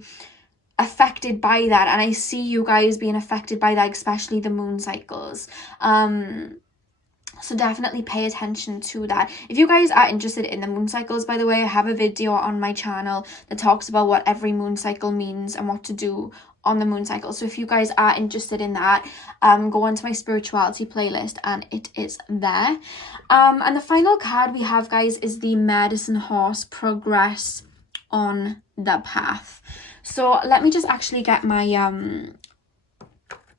affected by that, and I see you guys being affected by that, especially the moon cycles. So definitely pay attention to that. If you guys are interested in the moon cycles, by the way, I have a video on my channel that talks about what every moon cycle means and what to do on the moon cycle. So if you guys are interested in that, go onto my spirituality playlist and it is there. And the final card we have, guys, is the Medicine Horse, Progress on the Path. So let me just actually get my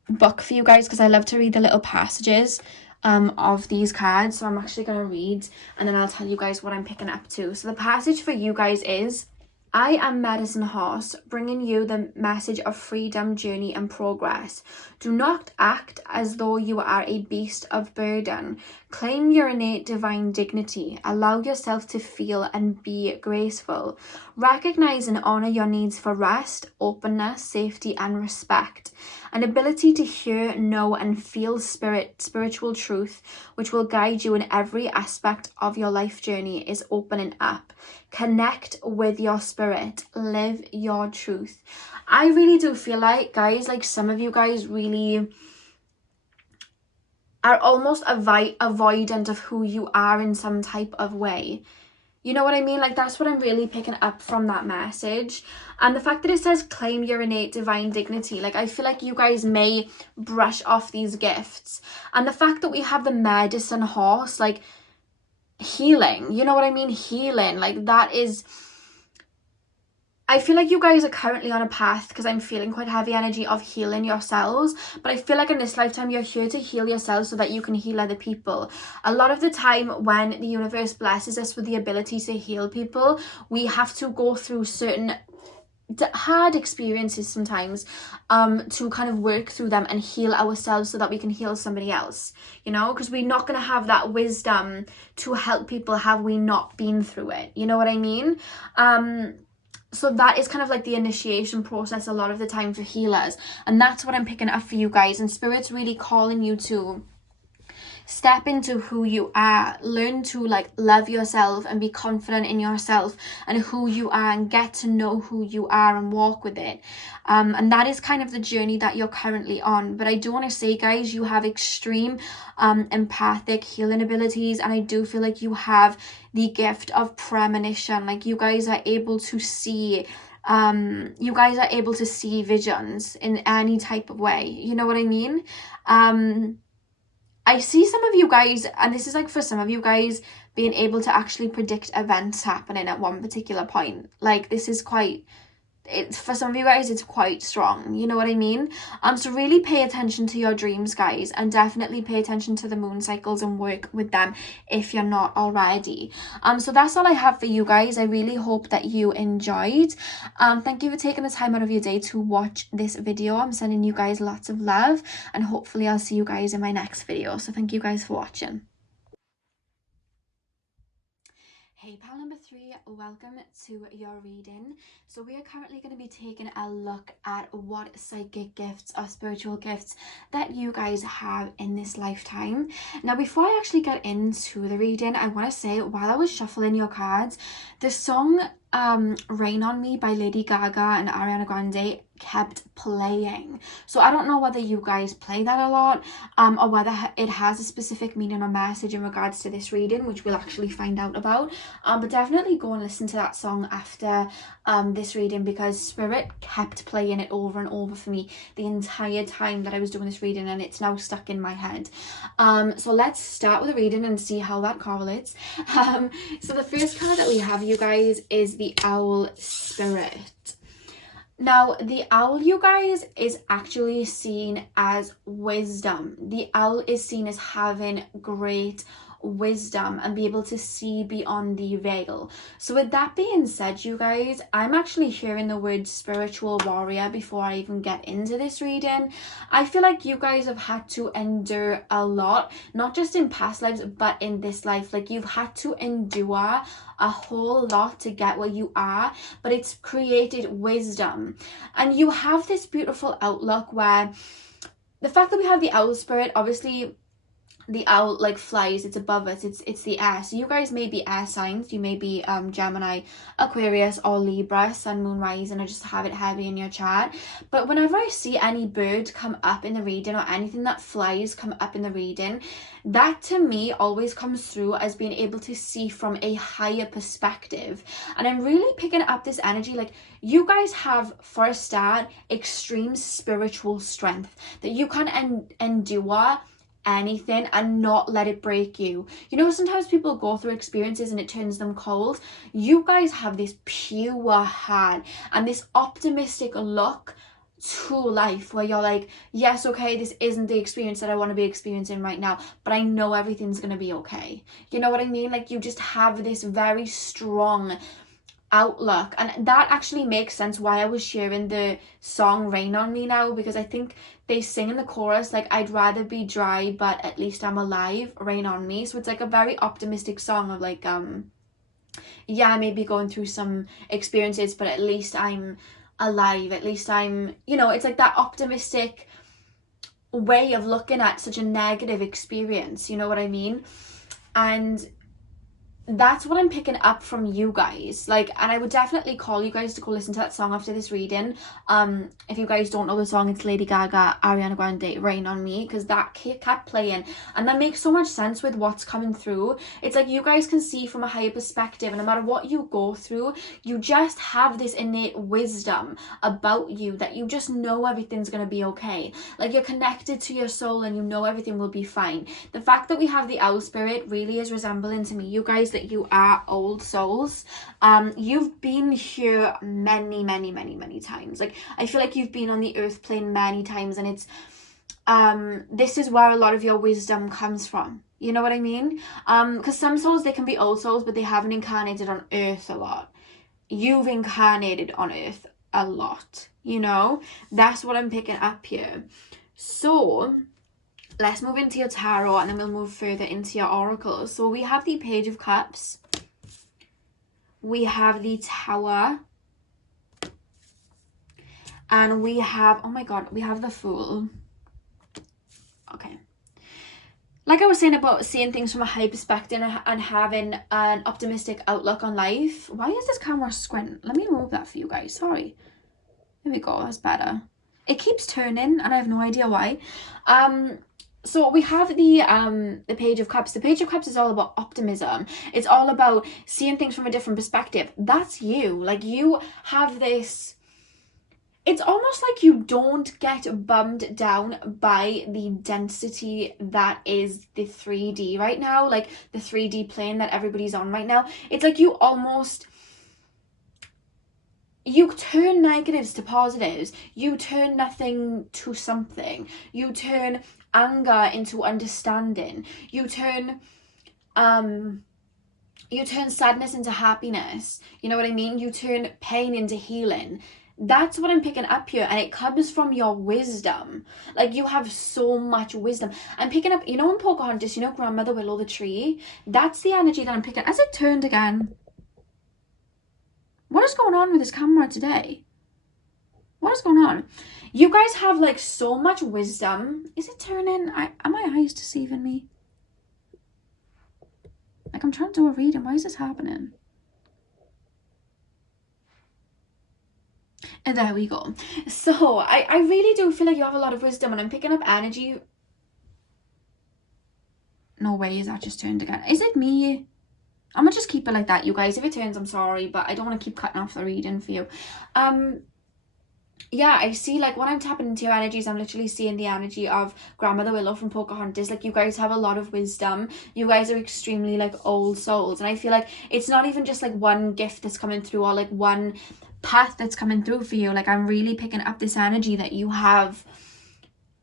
book for you guys, because I love to read the little passages of these cards. So I'm actually going to read, and then I'll tell you guys what I'm picking up to. So the passage for you guys is: I am Medicine Horse, bringing you the message of freedom, journey, and progress. Do not act as though you are a beast of burden. Claim your innate divine dignity. Allow yourself to feel and be graceful. Recognize and honor your needs for rest, openness, safety, and respect. An ability to hear, know, and feel spiritual truth, which will guide you in every aspect of your life journey, is opening up. Connect with your spirit. Live your truth. I really do feel like, guys, like some of you guys really are almost avoidant of who you are in some type of way. You know what I mean? Like, that's what I'm really picking up from that message. And the fact that it says claim your innate divine dignity, like, I feel like you guys may brush off these gifts. And the fact that we have the Medicine Horse, like, healing, you know what I mean? Healing, like, that is... I feel like you guys are currently on a path, because I'm feeling quite heavy energy of healing yourselves, but I feel like in this lifetime you're here to heal yourselves so that you can heal other people. A lot of the time when the universe blesses us with the ability to heal people, we have to go through certain hard experiences sometimes to kind of work through them and heal ourselves so that we can heal somebody else, you know, because we're not going to have that wisdom to help people have we not been through it, you know what I mean? So that is kind of like the initiation process a lot of the time for healers. And that's what I'm picking up for you guys. And Spirit's really calling you to step into who you are, learn to like love yourself and be confident in yourself and who you are, and get to know who you are and walk with it. And that is kind of the journey that you're currently on. But I do want to say, guys, you have extreme empathic healing abilities, and I do feel like you have the gift of premonition. Like you guys are able to see visions in any type of way, you know what I mean? I see some of you guys, and this is like for some of you guys, being able to actually predict events happening at one particular point. Like this is quite, it's for some of you guys, it's quite strong, you know what I mean? So really pay attention to your dreams, guys, and definitely pay attention to the moon cycles and work with them if you're not already. So that's all I have for you guys. I really hope that you enjoyed. Thank you for taking the time out of your day to watch this video. I'm sending you guys lots of love, and hopefully I'll see you guys in my next video. So thank you guys for watching. Hey pal number 3, welcome to your reading. So we are currently going to be taking a look at what psychic gifts or spiritual gifts that you guys have in this lifetime. Now before I actually get into the reading, I want to say, while I was shuffling your cards, the song Rain on Me by Lady Gaga and Ariana Grande kept playing. So I don't know whether you guys play that a lot, or whether it has a specific meaning or message in regards to this reading, which we'll actually find out about. But definitely go and listen to that song after this reading, because Spirit kept playing it over and over for me the entire time that I was doing this reading, and it's now stuck in my head. So let's start with the reading and see how that correlates. So the first card that we have, you guys, is the Owl Spirit. Now, the owl, you guys, is actually seen as wisdom. The owl is seen as having great wisdom and be able to see beyond the veil. So with that being said, you guys, I'm actually hearing the word spiritual warrior before I even get into this reading. I feel like you guys have had to endure a lot, not just in past lives, but in this life. Like you've had to endure a whole lot to get where you are, but it's created wisdom. And you have this beautiful outlook where the fact that we have the owl spirit, obviously the owl like flies, it's above us, it's the air. So you guys may be air signs, you may be Gemini, Aquarius, or Libra, sun, moon, rising, or just have it heavy in your chart. But whenever I see any bird come up in the reading, or anything that flies come up in the reading, that to me always comes through as being able to see from a higher perspective. And I'm really picking up this energy, like you guys have, for a start, extreme spiritual strength, that you can endure anything and not let it break you. You know, sometimes people go through experiences and it turns them cold. You guys have this pure heart and this optimistic look to life where you're like, yes, okay, this isn't the experience that I want to be experiencing right now, but I know everything's gonna be okay. You know what I mean? Like you just have this very strong outlook, and that actually makes sense why I was sharing the song Rain on Me now, because I think they sing in the chorus like, I'd rather be dry but at least I'm alive, rain on me. So it's like a very optimistic song of like, yeah, I may be going through some experiences, but at least I'm alive, at least I'm, you know, it's like that optimistic way of looking at such a negative experience, you know what I mean? And that's what I'm picking up from you guys. Like, and I would definitely call you guys to go listen to that song after this reading. If you guys don't know the song, it's Lady Gaga, Ariana Grande, Rain on Me, because that kept playing, and that makes so much sense with what's coming through. It's like you guys can see from a higher perspective, and no matter what you go through, you just have this innate wisdom about you that you just know everything's gonna be okay. Like you're connected to your soul and you know everything will be fine. The fact that we have the owl spirit really is resembling to me, you guys, that you are old souls. You've been here many times. Like I feel like you've been on the earth plane many times, and it's this is where a lot of your wisdom comes from, you know what I mean? Because some souls, they can be old souls, but they haven't incarnated on earth a lot. You've incarnated on earth a lot, you know? That's what I'm picking up here. So let's move into your tarot, and then we'll move further into your oracles. So we have the Page of Cups. We have the Tower. And we have, oh my God, we have the Fool. Okay. like I was saying about seeing things from a high perspective and having an optimistic outlook on life. Why is this camera squint? Let me move that for you guys. Sorry. There we go. That's better. It keeps turning and I have no idea why. So we have the Page of Cups. The Page of Cups is all about optimism. It's all about seeing things from a different perspective. That's you. Like, you have this... It's almost like you don't get bummed down by the density that is the 3D right now. Like, the 3D plane that everybody's on right now. It's like you almost... You turn negatives to positives. You turn nothing to something. You turn anger into understanding. You turn sadness into happiness. You know what I mean? You turn pain into healing. That's what I'm picking up here, and it comes from your wisdom. Like, you have so much wisdom. I'm picking up, you know, in Pocahontas, you know, Grandmother Willow the tree? That's the energy that I'm picking. As it turned again. What is going on with this camera today? What is going on? You guys have, like, so much wisdom. Is it turning? Are my eyes deceiving me? Like, I'm trying to do a reading. Why is this happening? And there we go. So, I really do feel like you have a lot of wisdom, and I'm picking up energy. No way, is that just turned again? Is it me? I'm gonna just keep it like that, you guys. If it turns, I'm sorry, but I don't want to keep cutting off the reading for you. Yeah, I see, like, when I'm tapping into your energies, I'm literally seeing the energy of Grandmother Willow from Pocahontas. Like, you guys have a lot of wisdom. You guys are extremely, like, old souls. And I feel like it's not even just, like, one gift that's coming through or, like, one path that's coming through for you. Like, I'm really picking up this energy that you have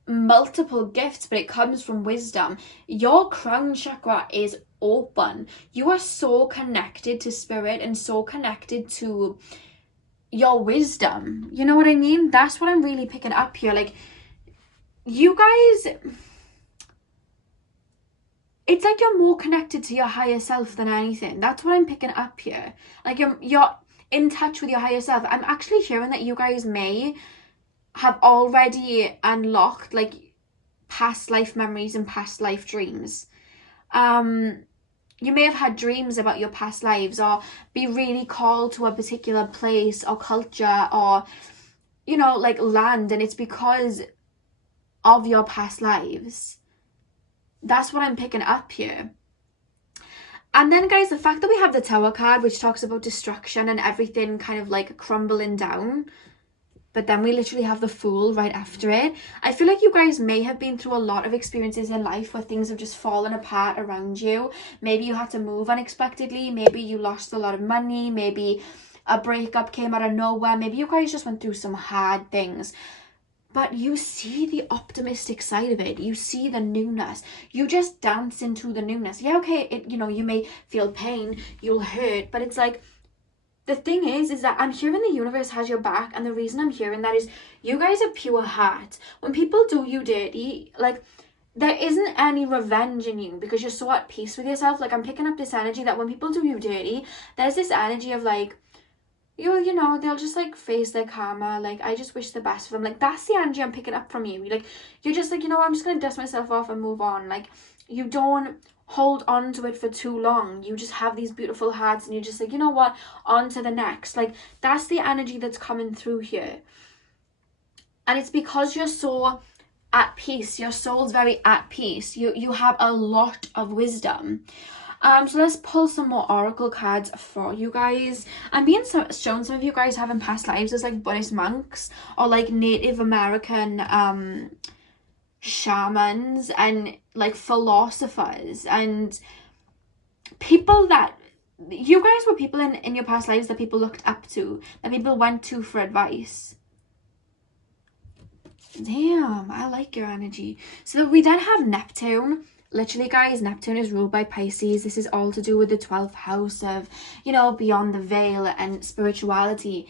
multiple gifts, but it comes from wisdom. Your crown chakra is open. You are so connected to spirit and so connected to your wisdom. You know what I mean? That's what I'm really picking up here. Like, you guys, it's like you're more connected to your higher self than anything. That's what I'm picking up here. Like, you're in touch with your higher self. I'm actually hearing that you guys may have already unlocked, like, past life memories and past life dreams. You may have had dreams about your past lives, or be really called to a particular place or culture or, you know, like, land, and it's because of your past lives. That's what I'm picking up here. And then, guys, the fact that we have the Tower card, which talks about destruction and everything kind of, like, crumbling down, but then we literally have the Fool right after it. I feel like you guys may have been through a lot of experiences in life where things have just fallen apart around you. Maybe you had to move unexpectedly. Maybe you lost a lot of money. Maybe a breakup came out of nowhere. Maybe you guys just went through some hard things. But you see the optimistic side of it. You see the newness. You just dance into the newness. Yeah, okay, you know, you may feel pain. You'll hurt. But it's like, the thing is that I'm hearing the universe has your back, and the reason I'm hearing that is you guys are pure heart. When people do you dirty, like, there isn't any revenge in you because you're so at peace with yourself. Like, I'm picking up this energy that when people do you dirty, there's this energy of, like, you know, they'll just, like, face their karma. Like, I just wish the best for them. Like, that's the energy I'm picking up from you. Like, you're just like, you know what, I'm just gonna dust myself off and move on. Like, you don't hold on to it for too long. You just have these beautiful hearts, and you're just like, you know what, on to the next. Like, that's the energy that's coming through here. And it's because you're so at peace. Your soul's very at peace. You have a lot of wisdom. So let's pull some more oracle cards for you guys. I'm being shown some of you guys having past lives as, like, Buddhist monks or, like, Native American shamans and, like, philosophers and people that you guys were people in your past lives that people looked up to, that people went to for advice. Damn, I like your energy. So we then have Neptune. Literally, guys, Neptune is ruled by Pisces. This is all to do with the 12th house of, you know, beyond the veil and spirituality.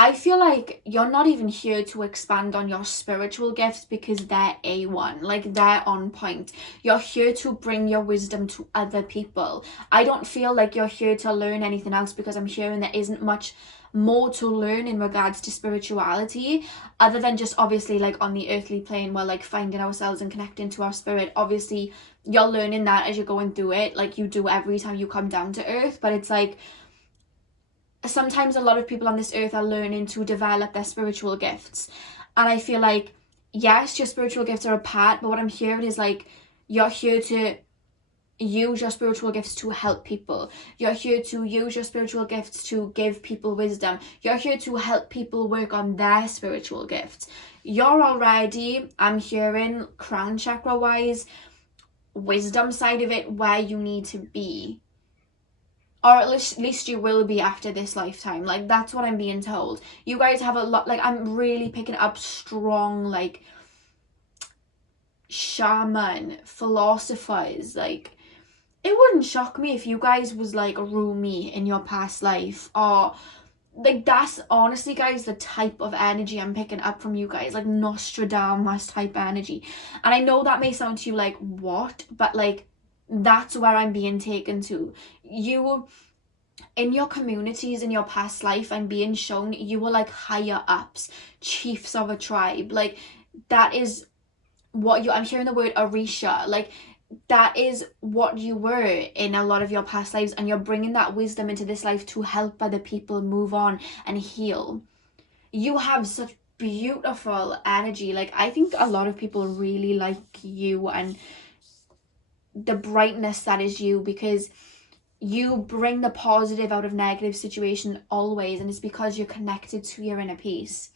I feel like you're not even here to expand on your spiritual gifts because they're A1, like they're on point. You're here to bring your wisdom to other people. I don't feel like you're here to learn anything else, because I'm hearing there isn't much more to learn in regards to spirituality, other than just obviously like on the earthly plane, where like finding ourselves and connecting to our spirit. Obviously you're learning that as you're going through it, like you do every time you come down to earth. But it's like, sometimes a lot of people on this earth are learning to develop their spiritual gifts, and I feel like, yes, your spiritual gifts are a part, but what I'm hearing is like, you're here to use your spiritual gifts to help people. You're here to use your spiritual gifts to give people wisdom. You're here to help people work on their spiritual gifts. You're already, I'm hearing, crown chakra wise, wisdom side of it, where you need to be, or at least you will be after this lifetime. Like, that's what I'm being told. You guys have a lot, like, I'm really picking up strong, like, shaman, philosophers. Like, it wouldn't shock me if you guys was like a Rumi in your past life, or like, that's honestly, guys, the type of energy I'm picking up from you guys, like Nostradamus type energy. And I know that may sound to you like, what? But like, that's where I'm being taken to. You, in your communities, in your past life, I'm being shown you were like higher ups, chiefs of a tribe. Like, that is what you, I'm hearing the word Orisha, like, that is what you were in a lot of your past lives, and you're bringing that wisdom into this life to help other people move on and heal. You have such beautiful energy. Like, I think a lot of people really like you and the brightness that is you, because you bring the positive out of negative situation always, and it's because you're connected to your inner peace.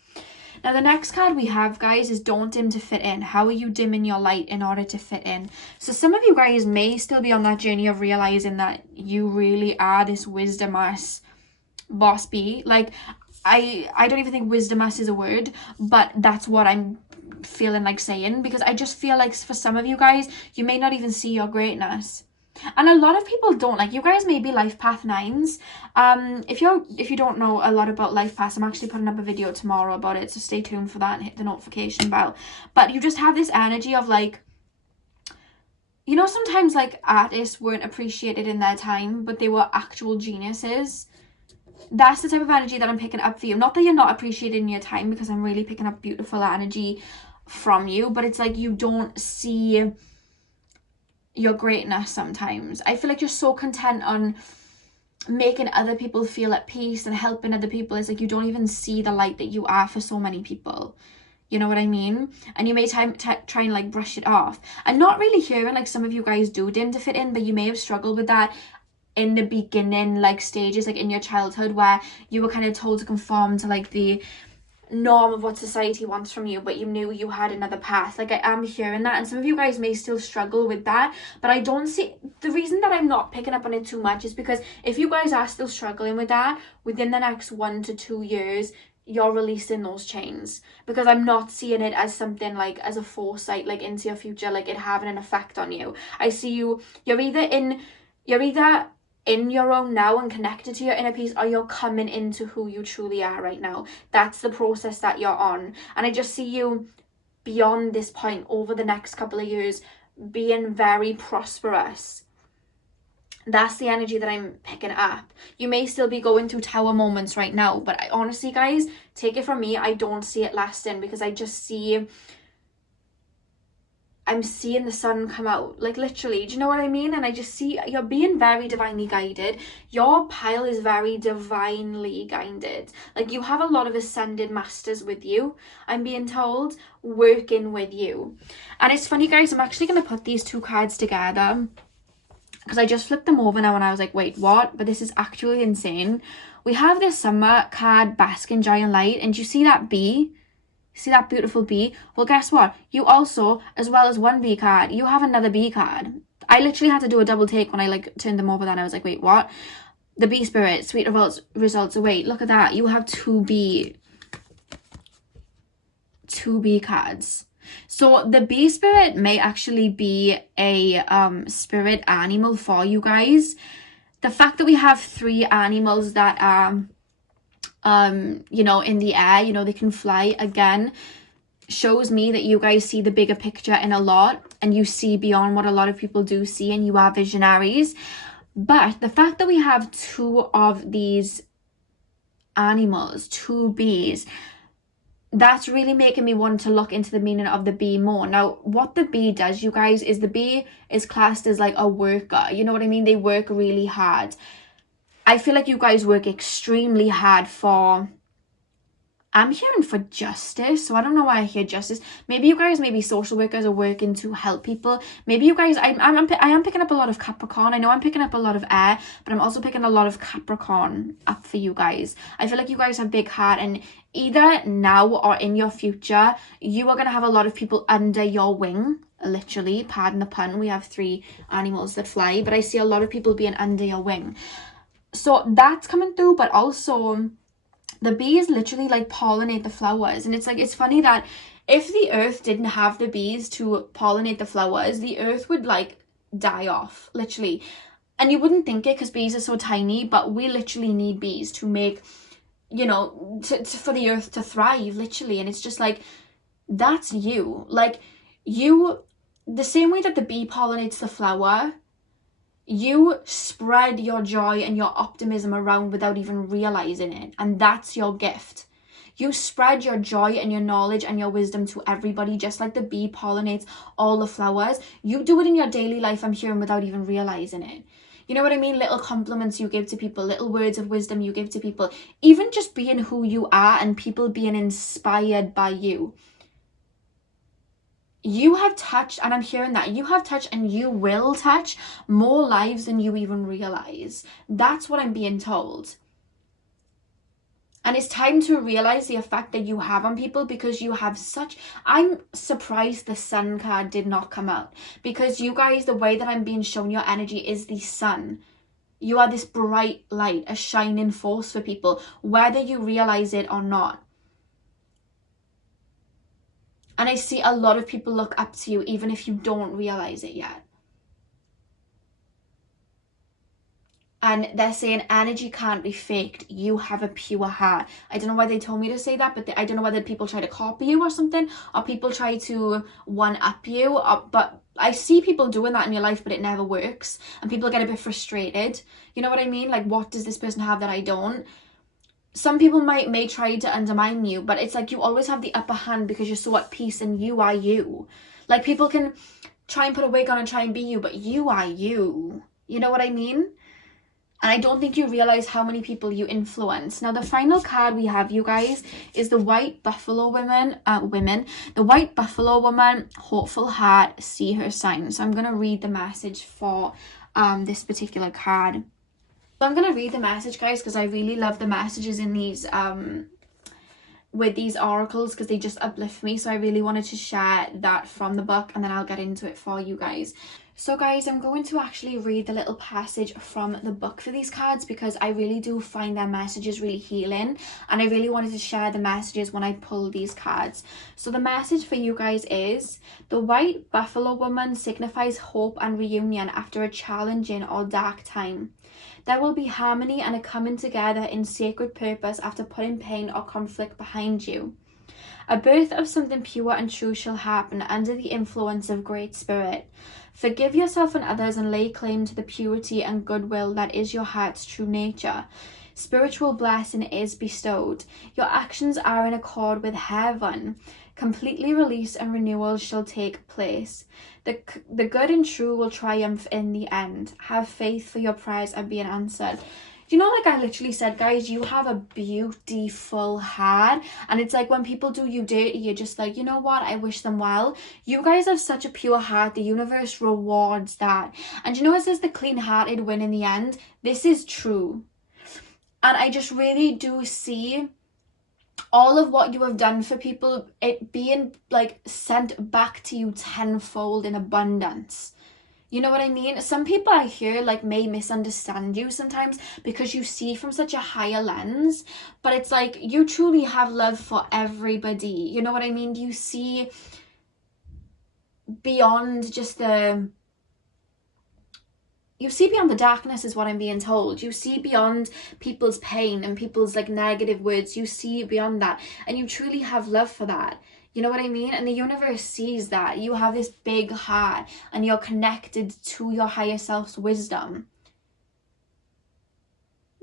Now, the next card we have, guys, is don't dim to fit in. How are you dimming your light in order to fit in? So some of you guys may still be on that journey of realizing that you really are this wisdom ass boss bee. Like, I don't even think wisdom ass is a word, but that's what I'm feeling like saying, because I just feel like for some of you guys, you may not even see your greatness. And a lot of people don't. Like, you guys may be life path 9s. If you don't know a lot about life paths, I'm actually putting up a video tomorrow about it, so stay tuned for that and hit the notification bell. But you just have this energy of like, you know, sometimes like artists weren't appreciated in their time, but they were actual geniuses. That's the type of energy that I'm picking up for you. Not that you're not appreciated in your time, because I'm really picking up beautiful energy from you, but it's like you don't see your greatness sometimes. I feel like you're so content on making other people feel at peace and helping other people. It's like you don't even see the light that you are for so many people. You know what I mean? And you may try and like brush it off. I'm not really hearing like some of you guys do dim to fit in, but you may have struggled with that in the beginning, like stages, like in your childhood, where you were kind of told to conform to like the norm of what society wants from you, but you knew you had another path. Like, I am hearing that, and some of you guys may still struggle with that, but I don't see, the reason that I'm not picking up on it too much is because if you guys are still struggling with that, within the next 1 to 2 years you're releasing those chains, because I'm not seeing it as something like as a foresight like into your future, like it having an effect on you. I see you're either in your own now and connected to your inner peace, or you're coming into who you truly are right now. That's the process that you're on. And I just see you beyond this point over the next couple of years being very prosperous. That's the energy that I'm picking up. You may still be going through tower moments right now, but I honestly, guys, take it from me, I don't see it lasting, because I just see, I'm seeing the sun come out, like literally, do you know what I mean? And I just see you're being very divinely guided. Your pile is very divinely guided. Like, you have a lot of ascended masters with you, I'm being told, working with you. And it's funny, guys, I'm actually going to put these two cards together, because I just flipped them over now and I was like, wait, what? But this is actually insane. We have this summer card, Bask in Giant Light, and you see that bee? See that beautiful bee? Well, guess what? You also, as well as one bee card, you have another bee card. I literally had to do a double take when I like turned them over. Then I was like, wait, what? The bee spirit, sweet results await. Look at that. You have two bee cards. So the bee spirit may actually be a spirit animal for you guys. The fact that we have 3 animals that are you know, in the air, you know, they can fly. Again, shows me that you guys see the bigger picture in a lot, and you see beyond what a lot of people do see, and you are visionaries. But the fact that we have two of these animals, two bees, that's really making me want to look into the meaning of the bee more. Now, what the bee does, you guys, is the bee is classed as like a worker. You know what I mean? They work really hard. I feel like you guys work extremely hard for, I'm hearing for justice, so I don't know why I hear justice. Maybe you guys, maybe social workers are working to help people. Maybe you guys, I am picking up a lot of Capricorn. I know I'm picking up a lot of air, but I'm also picking a lot of Capricorn up for you guys. I feel like you guys have big heart, and either now or in your future, you are going to have a lot of people under your wing. Literally, pardon the pun, we have 3 animals that fly, but I see a lot of people being under your wing. So that's coming through, but also the bees literally like pollinate the flowers. And it's like, it's funny that if the earth didn't have the bees to pollinate the flowers, the earth would like die off, literally. And you wouldn't think it because bees are so tiny, but we literally need bees to make, you know, for the earth to thrive, literally. And it's just like, that's you. Like, you, the same way that the bee pollinates the flower, you spread your joy and your optimism around without even realizing it. And that's your gift. You spread your joy and your knowledge and your wisdom to everybody, just like the bee pollinates all the flowers. You do it in your daily life, I'm hearing, without even realizing it. You know what I mean? Little compliments you give to people, little words of wisdom you give to people, even just being who you are and people being inspired by you. You have touched, and I'm hearing that you have touched and you will touch more lives than you even realize. That's what I'm being told. And it's time to realize the effect that you have on people, because you have such, I'm surprised the sun card did not come out, because you guys, the way that I'm being shown your energy is the sun. You are this bright light, a shining force for people, whether you realize it or not. And I see a lot of people look up to you, even if you don't realize it yet. And they're saying energy can't be faked. You have a pure heart. I don't know why they told me to say that, but I don't know whether people try to copy you or something, or people try to one-up you. But I see people doing that in your life, but it never works. And people get a bit frustrated. You know what I mean? Like, what does this person have that I don't? Some people may try to undermine you, but it's like you always have the upper hand because you're so at peace and you are you. Like, people can try and put a wig on and try and be you, but you are you. You know what I mean? And I don't think you realize how many people you influence. Now, the final card we have, you guys, is the White Buffalo woman. The White Buffalo woman, hopeful heart, see her sign. So I'm going to read the message for this particular card. So I'm going to read the message, guys, because I really love the messages in these with these oracles, because they just uplift me. So I really wanted to share that from the book, and then I'll get into it for you guys. So guys, I'm going to actually read the little passage from the book for these cards, because I really do find their messages really healing, and I really wanted to share the messages when I pull these cards. So the message for you guys is, the White Buffalo woman signifies hope and reunion after a challenging or dark time. There will be harmony and a coming together in sacred purpose after putting pain or conflict behind you. A birth of something pure and true shall happen under the influence of Great Spirit. Forgive yourself and others and lay claim to the purity and goodwill that is your heart's true nature. Spiritual blessing is bestowed. Your actions are in accord with heaven. Completely release and renewal shall take place. The good and true will triumph in the end. Have faith, for your prayers are being answered. You know, like I literally said, guys, you have a beautiful heart, and it's like when people do you dirty, you're just like, you know what, I wish them well. You guys have such a pure heart. The universe rewards that. And you know, it says the clean-hearted win in the end. This is true. And I just really do see all of what you have done for people, it being like sent back to you tenfold in abundance. You know what I mean? Some people I hear like may misunderstand you sometimes because you see from such a higher lens, but it's like you truly have love for everybody. You know what I mean? You see beyond just the you see beyond the darkness is what I'm being told. You see beyond people's pain and people's like negative words. You see beyond that, and you truly have love for that. You know what I mean? And the universe sees that. You have this big heart and you're connected to your higher self's wisdom.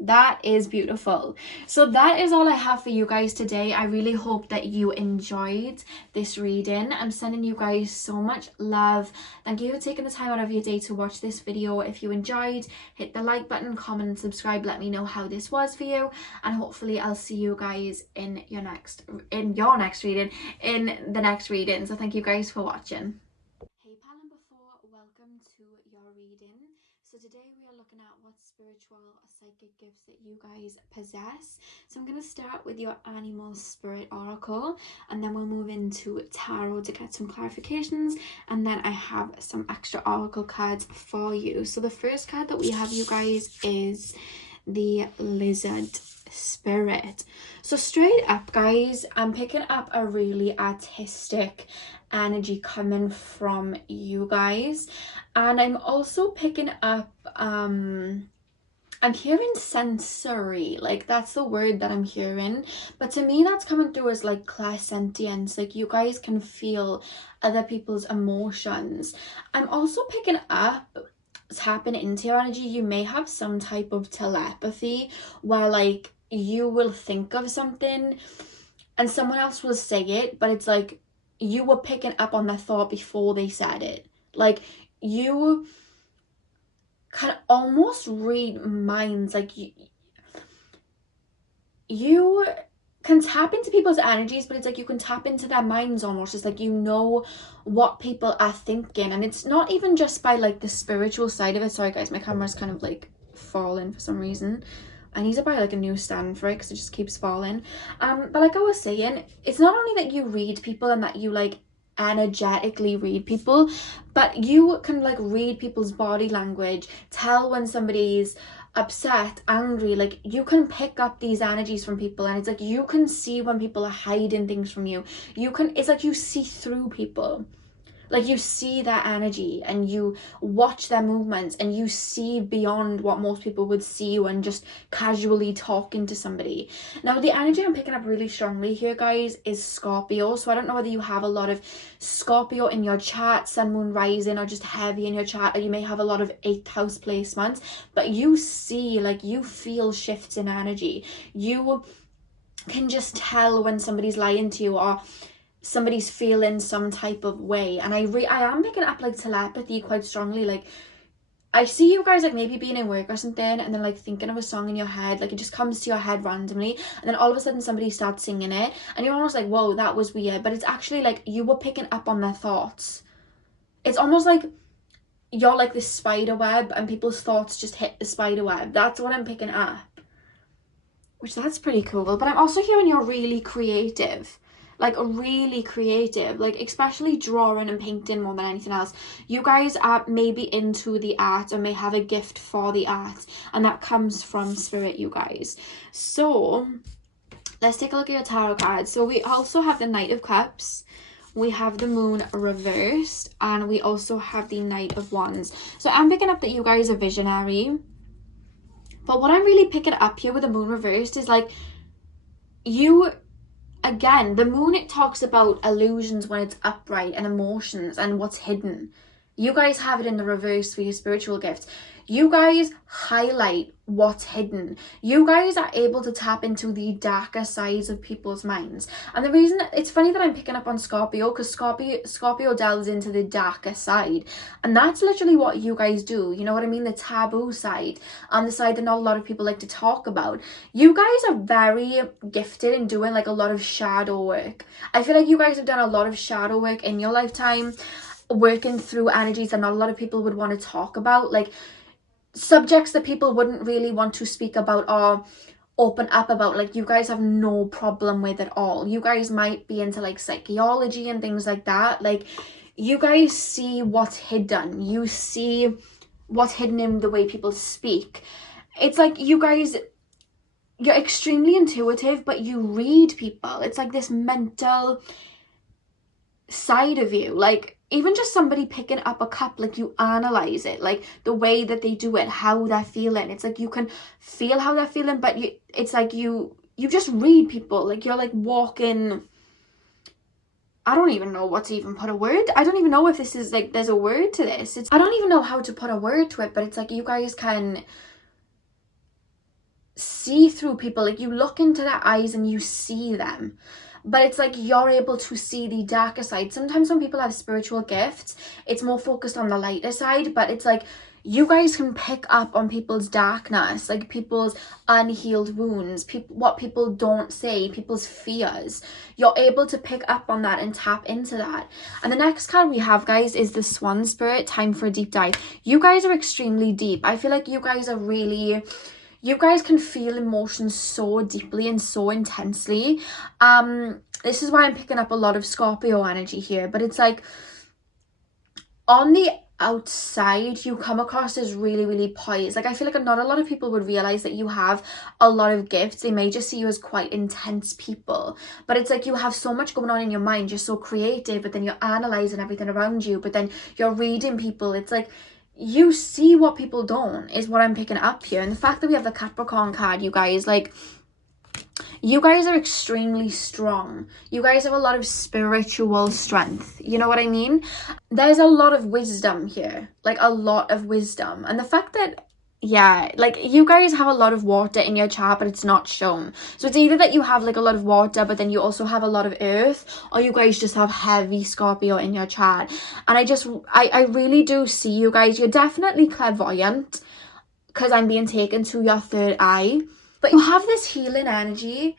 That is beautiful. So that is all I have for you guys today. I really hope that you enjoyed this reading. I'm sending you guys so much love. Thank you for taking the time out of your day to watch this video. If you enjoyed, hit the like button, comment and subscribe. Let me know how this was for you, and hopefully I'll see you guys in your next reading, in the next reading. So thank you guys for watching. Hey pal and before, welcome to your reading. So today we are looking at what spiritual or psychic gifts that you guys possess. So I'm going to start with your animal spirit oracle, and then we'll move into tarot to get some clarifications, and then I have some extra oracle cards for you. So the first card that we have, you guys, is the lizard spirit. So straight up, guys, I'm picking up a really artistic energy coming from you guys, and I'm also picking up I'm hearing sensory, like that's the word that I'm hearing, but to me that's coming through as like clairsentience, like you guys can feel other people's emotions. I'm also picking up, tapping into your energy, you may have some type of telepathy where like you will think of something and someone else will say it, but it's like you were picking up on their thought before they said it. Like you can almost read minds, like you can tap into people's energies, but it's like you can tap into their minds almost. It's like you know what people are thinking, and it's not even just by like the spiritual side of it. Sorry guys, my camera's kind of like falling for some reason. I need to buy like a new stand for it because it just keeps falling. But like I was saying, it's not only that you read people and that you like energetically read people, but you can like read people's body language, tell when somebody's upset, angry. Like you can pick up these energies from people, and it's like you can see when people are hiding things from you. It's like you see through people. Like you see their energy and you watch their movements and you see beyond what most people would see when just casually talking to somebody. Now the energy I'm picking up really strongly here, guys, is Scorpio. So I don't know whether you have a lot of Scorpio in your chart, sun, moon, rising, or just heavy in your chart, or you may have a lot of 8th house placements, but you see, like you feel shifts in energy. You can just tell when somebody's lying to you or somebody's feeling some type of way. And I am picking up like telepathy quite strongly. Like I see you guys like maybe being in work or something and then like thinking of a song in your head, like it just comes to your head randomly, and then all of a sudden somebody starts singing it and you're almost like, whoa, that was weird, but it's actually like you were picking up on their thoughts. It's almost like you're like this spider web and people's thoughts just hit the spider web. That's what I'm picking up, which that's pretty cool. But I'm also hearing you're really creative, like really creative, like especially drawing and painting more than anything else. You guys are maybe into the art or may have a gift for the art, and that comes from spirit, you guys. So let's take a look at your tarot cards. So we also have the Knight of Cups, we have the Moon reversed, and we also have the Knight of Wands. So I'm picking up that you guys are visionary, but what I'm really picking up here with the Moon reversed is like you, again, the moon, it talks about illusions when it's upright and emotions and what's hidden. You guys have it in the reverse for your spiritual gifts. You guys highlight what's hidden. You guys are able to tap into the darker sides of people's minds. And the reason, it's funny that I'm picking up on Scorpio, because Scorpio delves into the darker side. And that's literally what you guys do. You know what I mean? The taboo side, and the side that not a lot of people like to talk about. You guys are very gifted in doing like a lot of shadow work. I feel like you guys have done a lot of shadow work in your lifetime, working through energies that not a lot of people would want to talk about, like subjects that people wouldn't really want to speak about or open up about. Like you guys have no problem with it all. You guys might be into like psychology and things like that. Like you guys see what's hidden. You see what's hidden in the way people speak. It's like you guys, you're extremely intuitive, but you read people. It's like this mental side of you. Like even just somebody picking up a cup, like you analyze it, like the way that they do it, how they're feeling. It's like you can feel how they're feeling, but it's like you just read people, like you're like walking. I don't even know what to even put a word. I don't even know if this is like, there's a word to this. I don't even know how to put a word to it, but it's like you guys can see through people. Like you look into their eyes and you see them, but it's like you're able to see the darker side. Sometimes when people have spiritual gifts, it's more focused on the lighter side, but it's like you guys can pick up on people's darkness, like people's unhealed wounds, what people don't say, people's fears. You're able to pick up on that and tap into that. And the next card we have, guys, is the Swan Spirit. Time for a deep dive. You guys are extremely deep. I feel like you guys are really... You guys can feel emotions so deeply and so intensely. This is why I'm picking up a lot of Scorpio energy here. But it's like, on the outside, you come across as really, really poised. Like, I feel like not a lot of people would realize that you have a lot of gifts. They may just see you as quite intense people. But it's like you have so much going on in your mind. You're so creative, but then you're analysing everything around you. But then you're reading people. It's like... you see what people don't, is what I'm picking up here. And the fact that we have the Capricorn card, you guys, like, you guys are extremely strong. You guys have a lot of spiritual strength. You know what I mean? There's a lot of wisdom here, like a lot of wisdom. And the fact that, yeah, like you guys have a lot of water in your chart, but it's not shown. So it's either that you have like a lot of water, but then you also have a lot of earth, or you guys just have heavy Scorpio in your chart. And I really do see you guys. You're definitely clairvoyant, because I'm being taken to your third eye. But you have this healing energy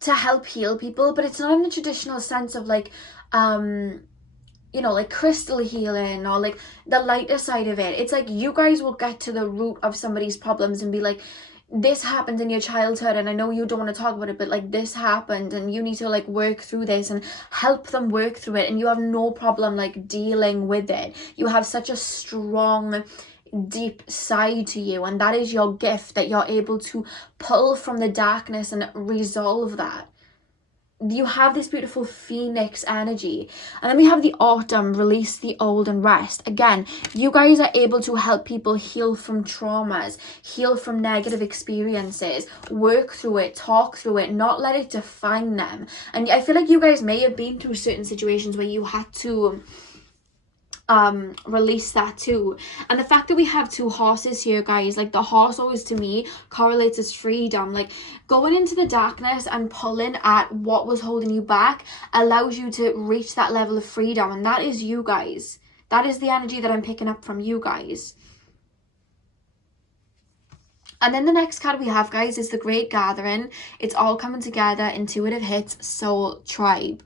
to help heal people, but it's not in the traditional sense of like, you know, like crystal healing or like the lighter side of it. It's like you guys will get to the root of somebody's problems and be like, this happened in your childhood and I know you don't want to talk about it, but like this happened and you need to like work through this and help them work through it. And you have no problem like dealing with it. You have such a strong, deep side to you, and that is your gift, that you're able to pull from the darkness and resolve that. You have this beautiful phoenix energy. And then we have the autumn, release the old and rest. Again, you guys are able to help people heal from traumas, heal from negative experiences, work through it, talk through it, not let it define them. And I feel like you guys may have been through certain situations where you had to release that too. And the fact that we have two horses here, guys, like the horse always to me correlates as freedom. Like going into the darkness and pulling at what was holding you back allows you to reach that level of freedom, and that is you guys. That is the energy that I'm picking up from you guys. And then the next card we have, guys, is the Great Gathering. It's all coming together, intuitive hits, soul tribe.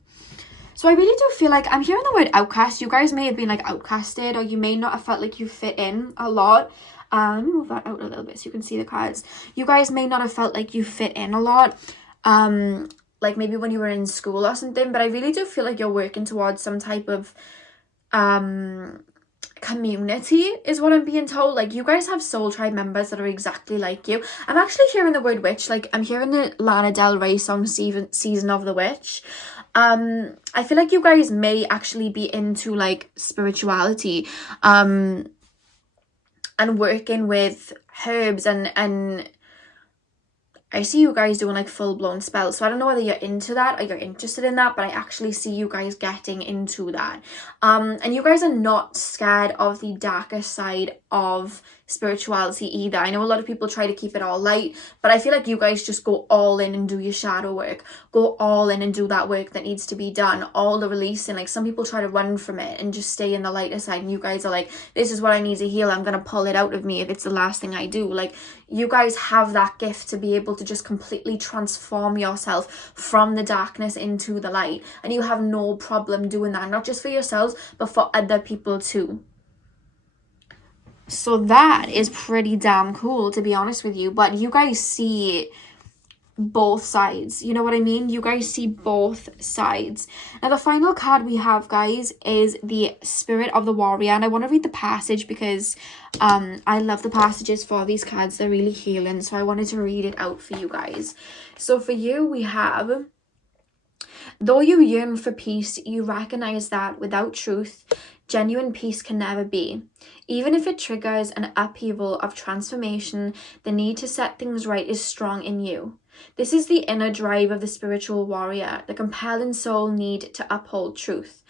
So I really do feel like I'm hearing the word outcast. You guys may have been like outcasted, or you may not have felt like you fit in a lot. Let me move that out a little bit so you can see the cards. You guys may not have felt like you fit in a lot. Like maybe when you were in school or something. But I really do feel like you're working towards some type of community, is what I'm being told. Like you guys have soul tribe members that are exactly like you. I'm actually hearing the word witch. Like I'm hearing the Lana Del Rey song Season of the Witch. I feel like you guys may actually be into like spirituality and working with herbs, and I see you guys doing like full-blown spells. So I don't know whether you're into that or you're interested in that, but I actually see you guys getting into that. And you guys are not scared of the darker side of spirituality either. I know a lot of people try to keep it all light, but I feel like you guys just go all in and do your shadow work. Go all in and do that work that needs to be done. All the releasing. Like some people try to run from it and just stay in the lighter side, and you guys are like, this is what I need to heal. I'm going to pull it out of me if it's the last thing I do. Like you guys have that gift to be able to just completely transform yourself from the darkness into the light, and you have no problem doing that, not just for yourselves but for other people too. So that is pretty damn cool, to be honest with you. But you guys see both sides, you know what I mean? You guys see both sides. Now the final card we have, guys, is the Spirit of the Warrior, and I want to read the passage because I love the passages for these cards. They're really healing, so I wanted to read it out for you guys. So for you, we have Though you yearn for peace, you recognize that without truth, genuine peace can never be. Even if it triggers an upheaval of transformation, the need to set things right is strong in you. This is the inner drive of the spiritual warrior, the compelling soul need to uphold truth,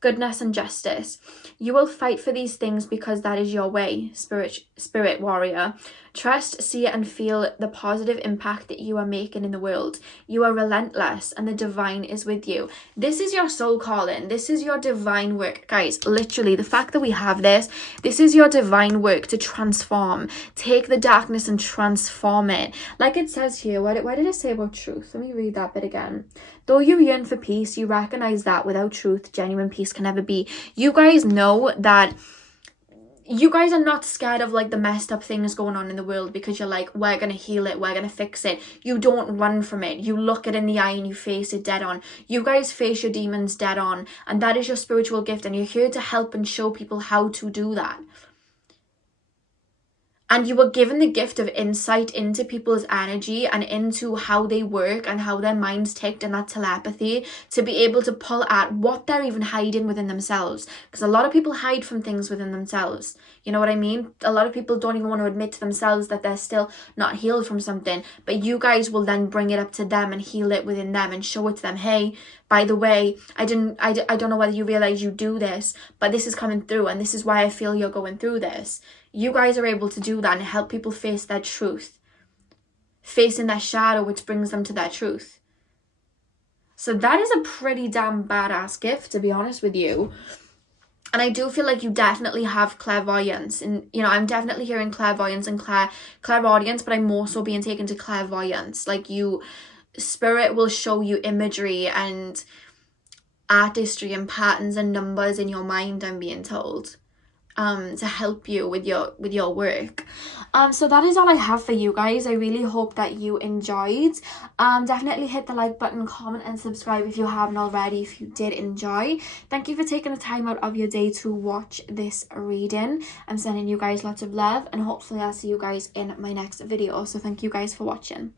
goodness, and justice. You will fight for these things because that is your way, spirit warrior. Trust, see, and feel the positive impact that you are making in the world. You are relentless, and the divine is with you. This is your soul calling. This is your divine work, guys. Literally, the fact that we have this is your divine work to transform. Take the darkness and transform it. Like it says here, what did it say about truth? Let me read that bit again. Though you yearn for peace, you recognize that without truth, genuine peace can never be. You guys know that you guys are not scared of like the messed up things going on in the world because you're like, we're going to heal it, we're going to fix it. You don't run from it. You look it in the eye and you face it dead on. You guys face your demons dead on, and that is your spiritual gift, and you're here to help and show people how to do that. And you were given the gift of insight into people's energy and into how they work and how their minds ticked, and that telepathy, to be able to pull at what they're even hiding within themselves. Because a lot of people hide from things within themselves. You know what I mean? A lot of people don't even want to admit to themselves that they're still not healed from something. But you guys will then bring it up to them and heal it within them and show it to them. Hey, by the way, I don't know whether you realize you do this, but this is coming through, and this is why I feel you're going through this. You guys are able to do that and help people face their truth, facing their shadow, which brings them to their truth. So that is a pretty damn badass gift, to be honest with you. And I do feel like you definitely have clairvoyance, and you know, I'm definitely hearing clairvoyance and clairaudience, but I'm also being taken to clairvoyance. Like, you, spirit will show you imagery and artistry and patterns and numbers in your mind, I'm being told, to help you with your work. So that is all I have for you guys. I really hope that you enjoyed. Definitely hit the like button, comment, and subscribe if you haven't already, if you did enjoy. Thank you for taking the time out of your day to watch this reading. I'm sending you guys lots of love, and hopefully I'll see you guys in my next video. So thank you guys for watching.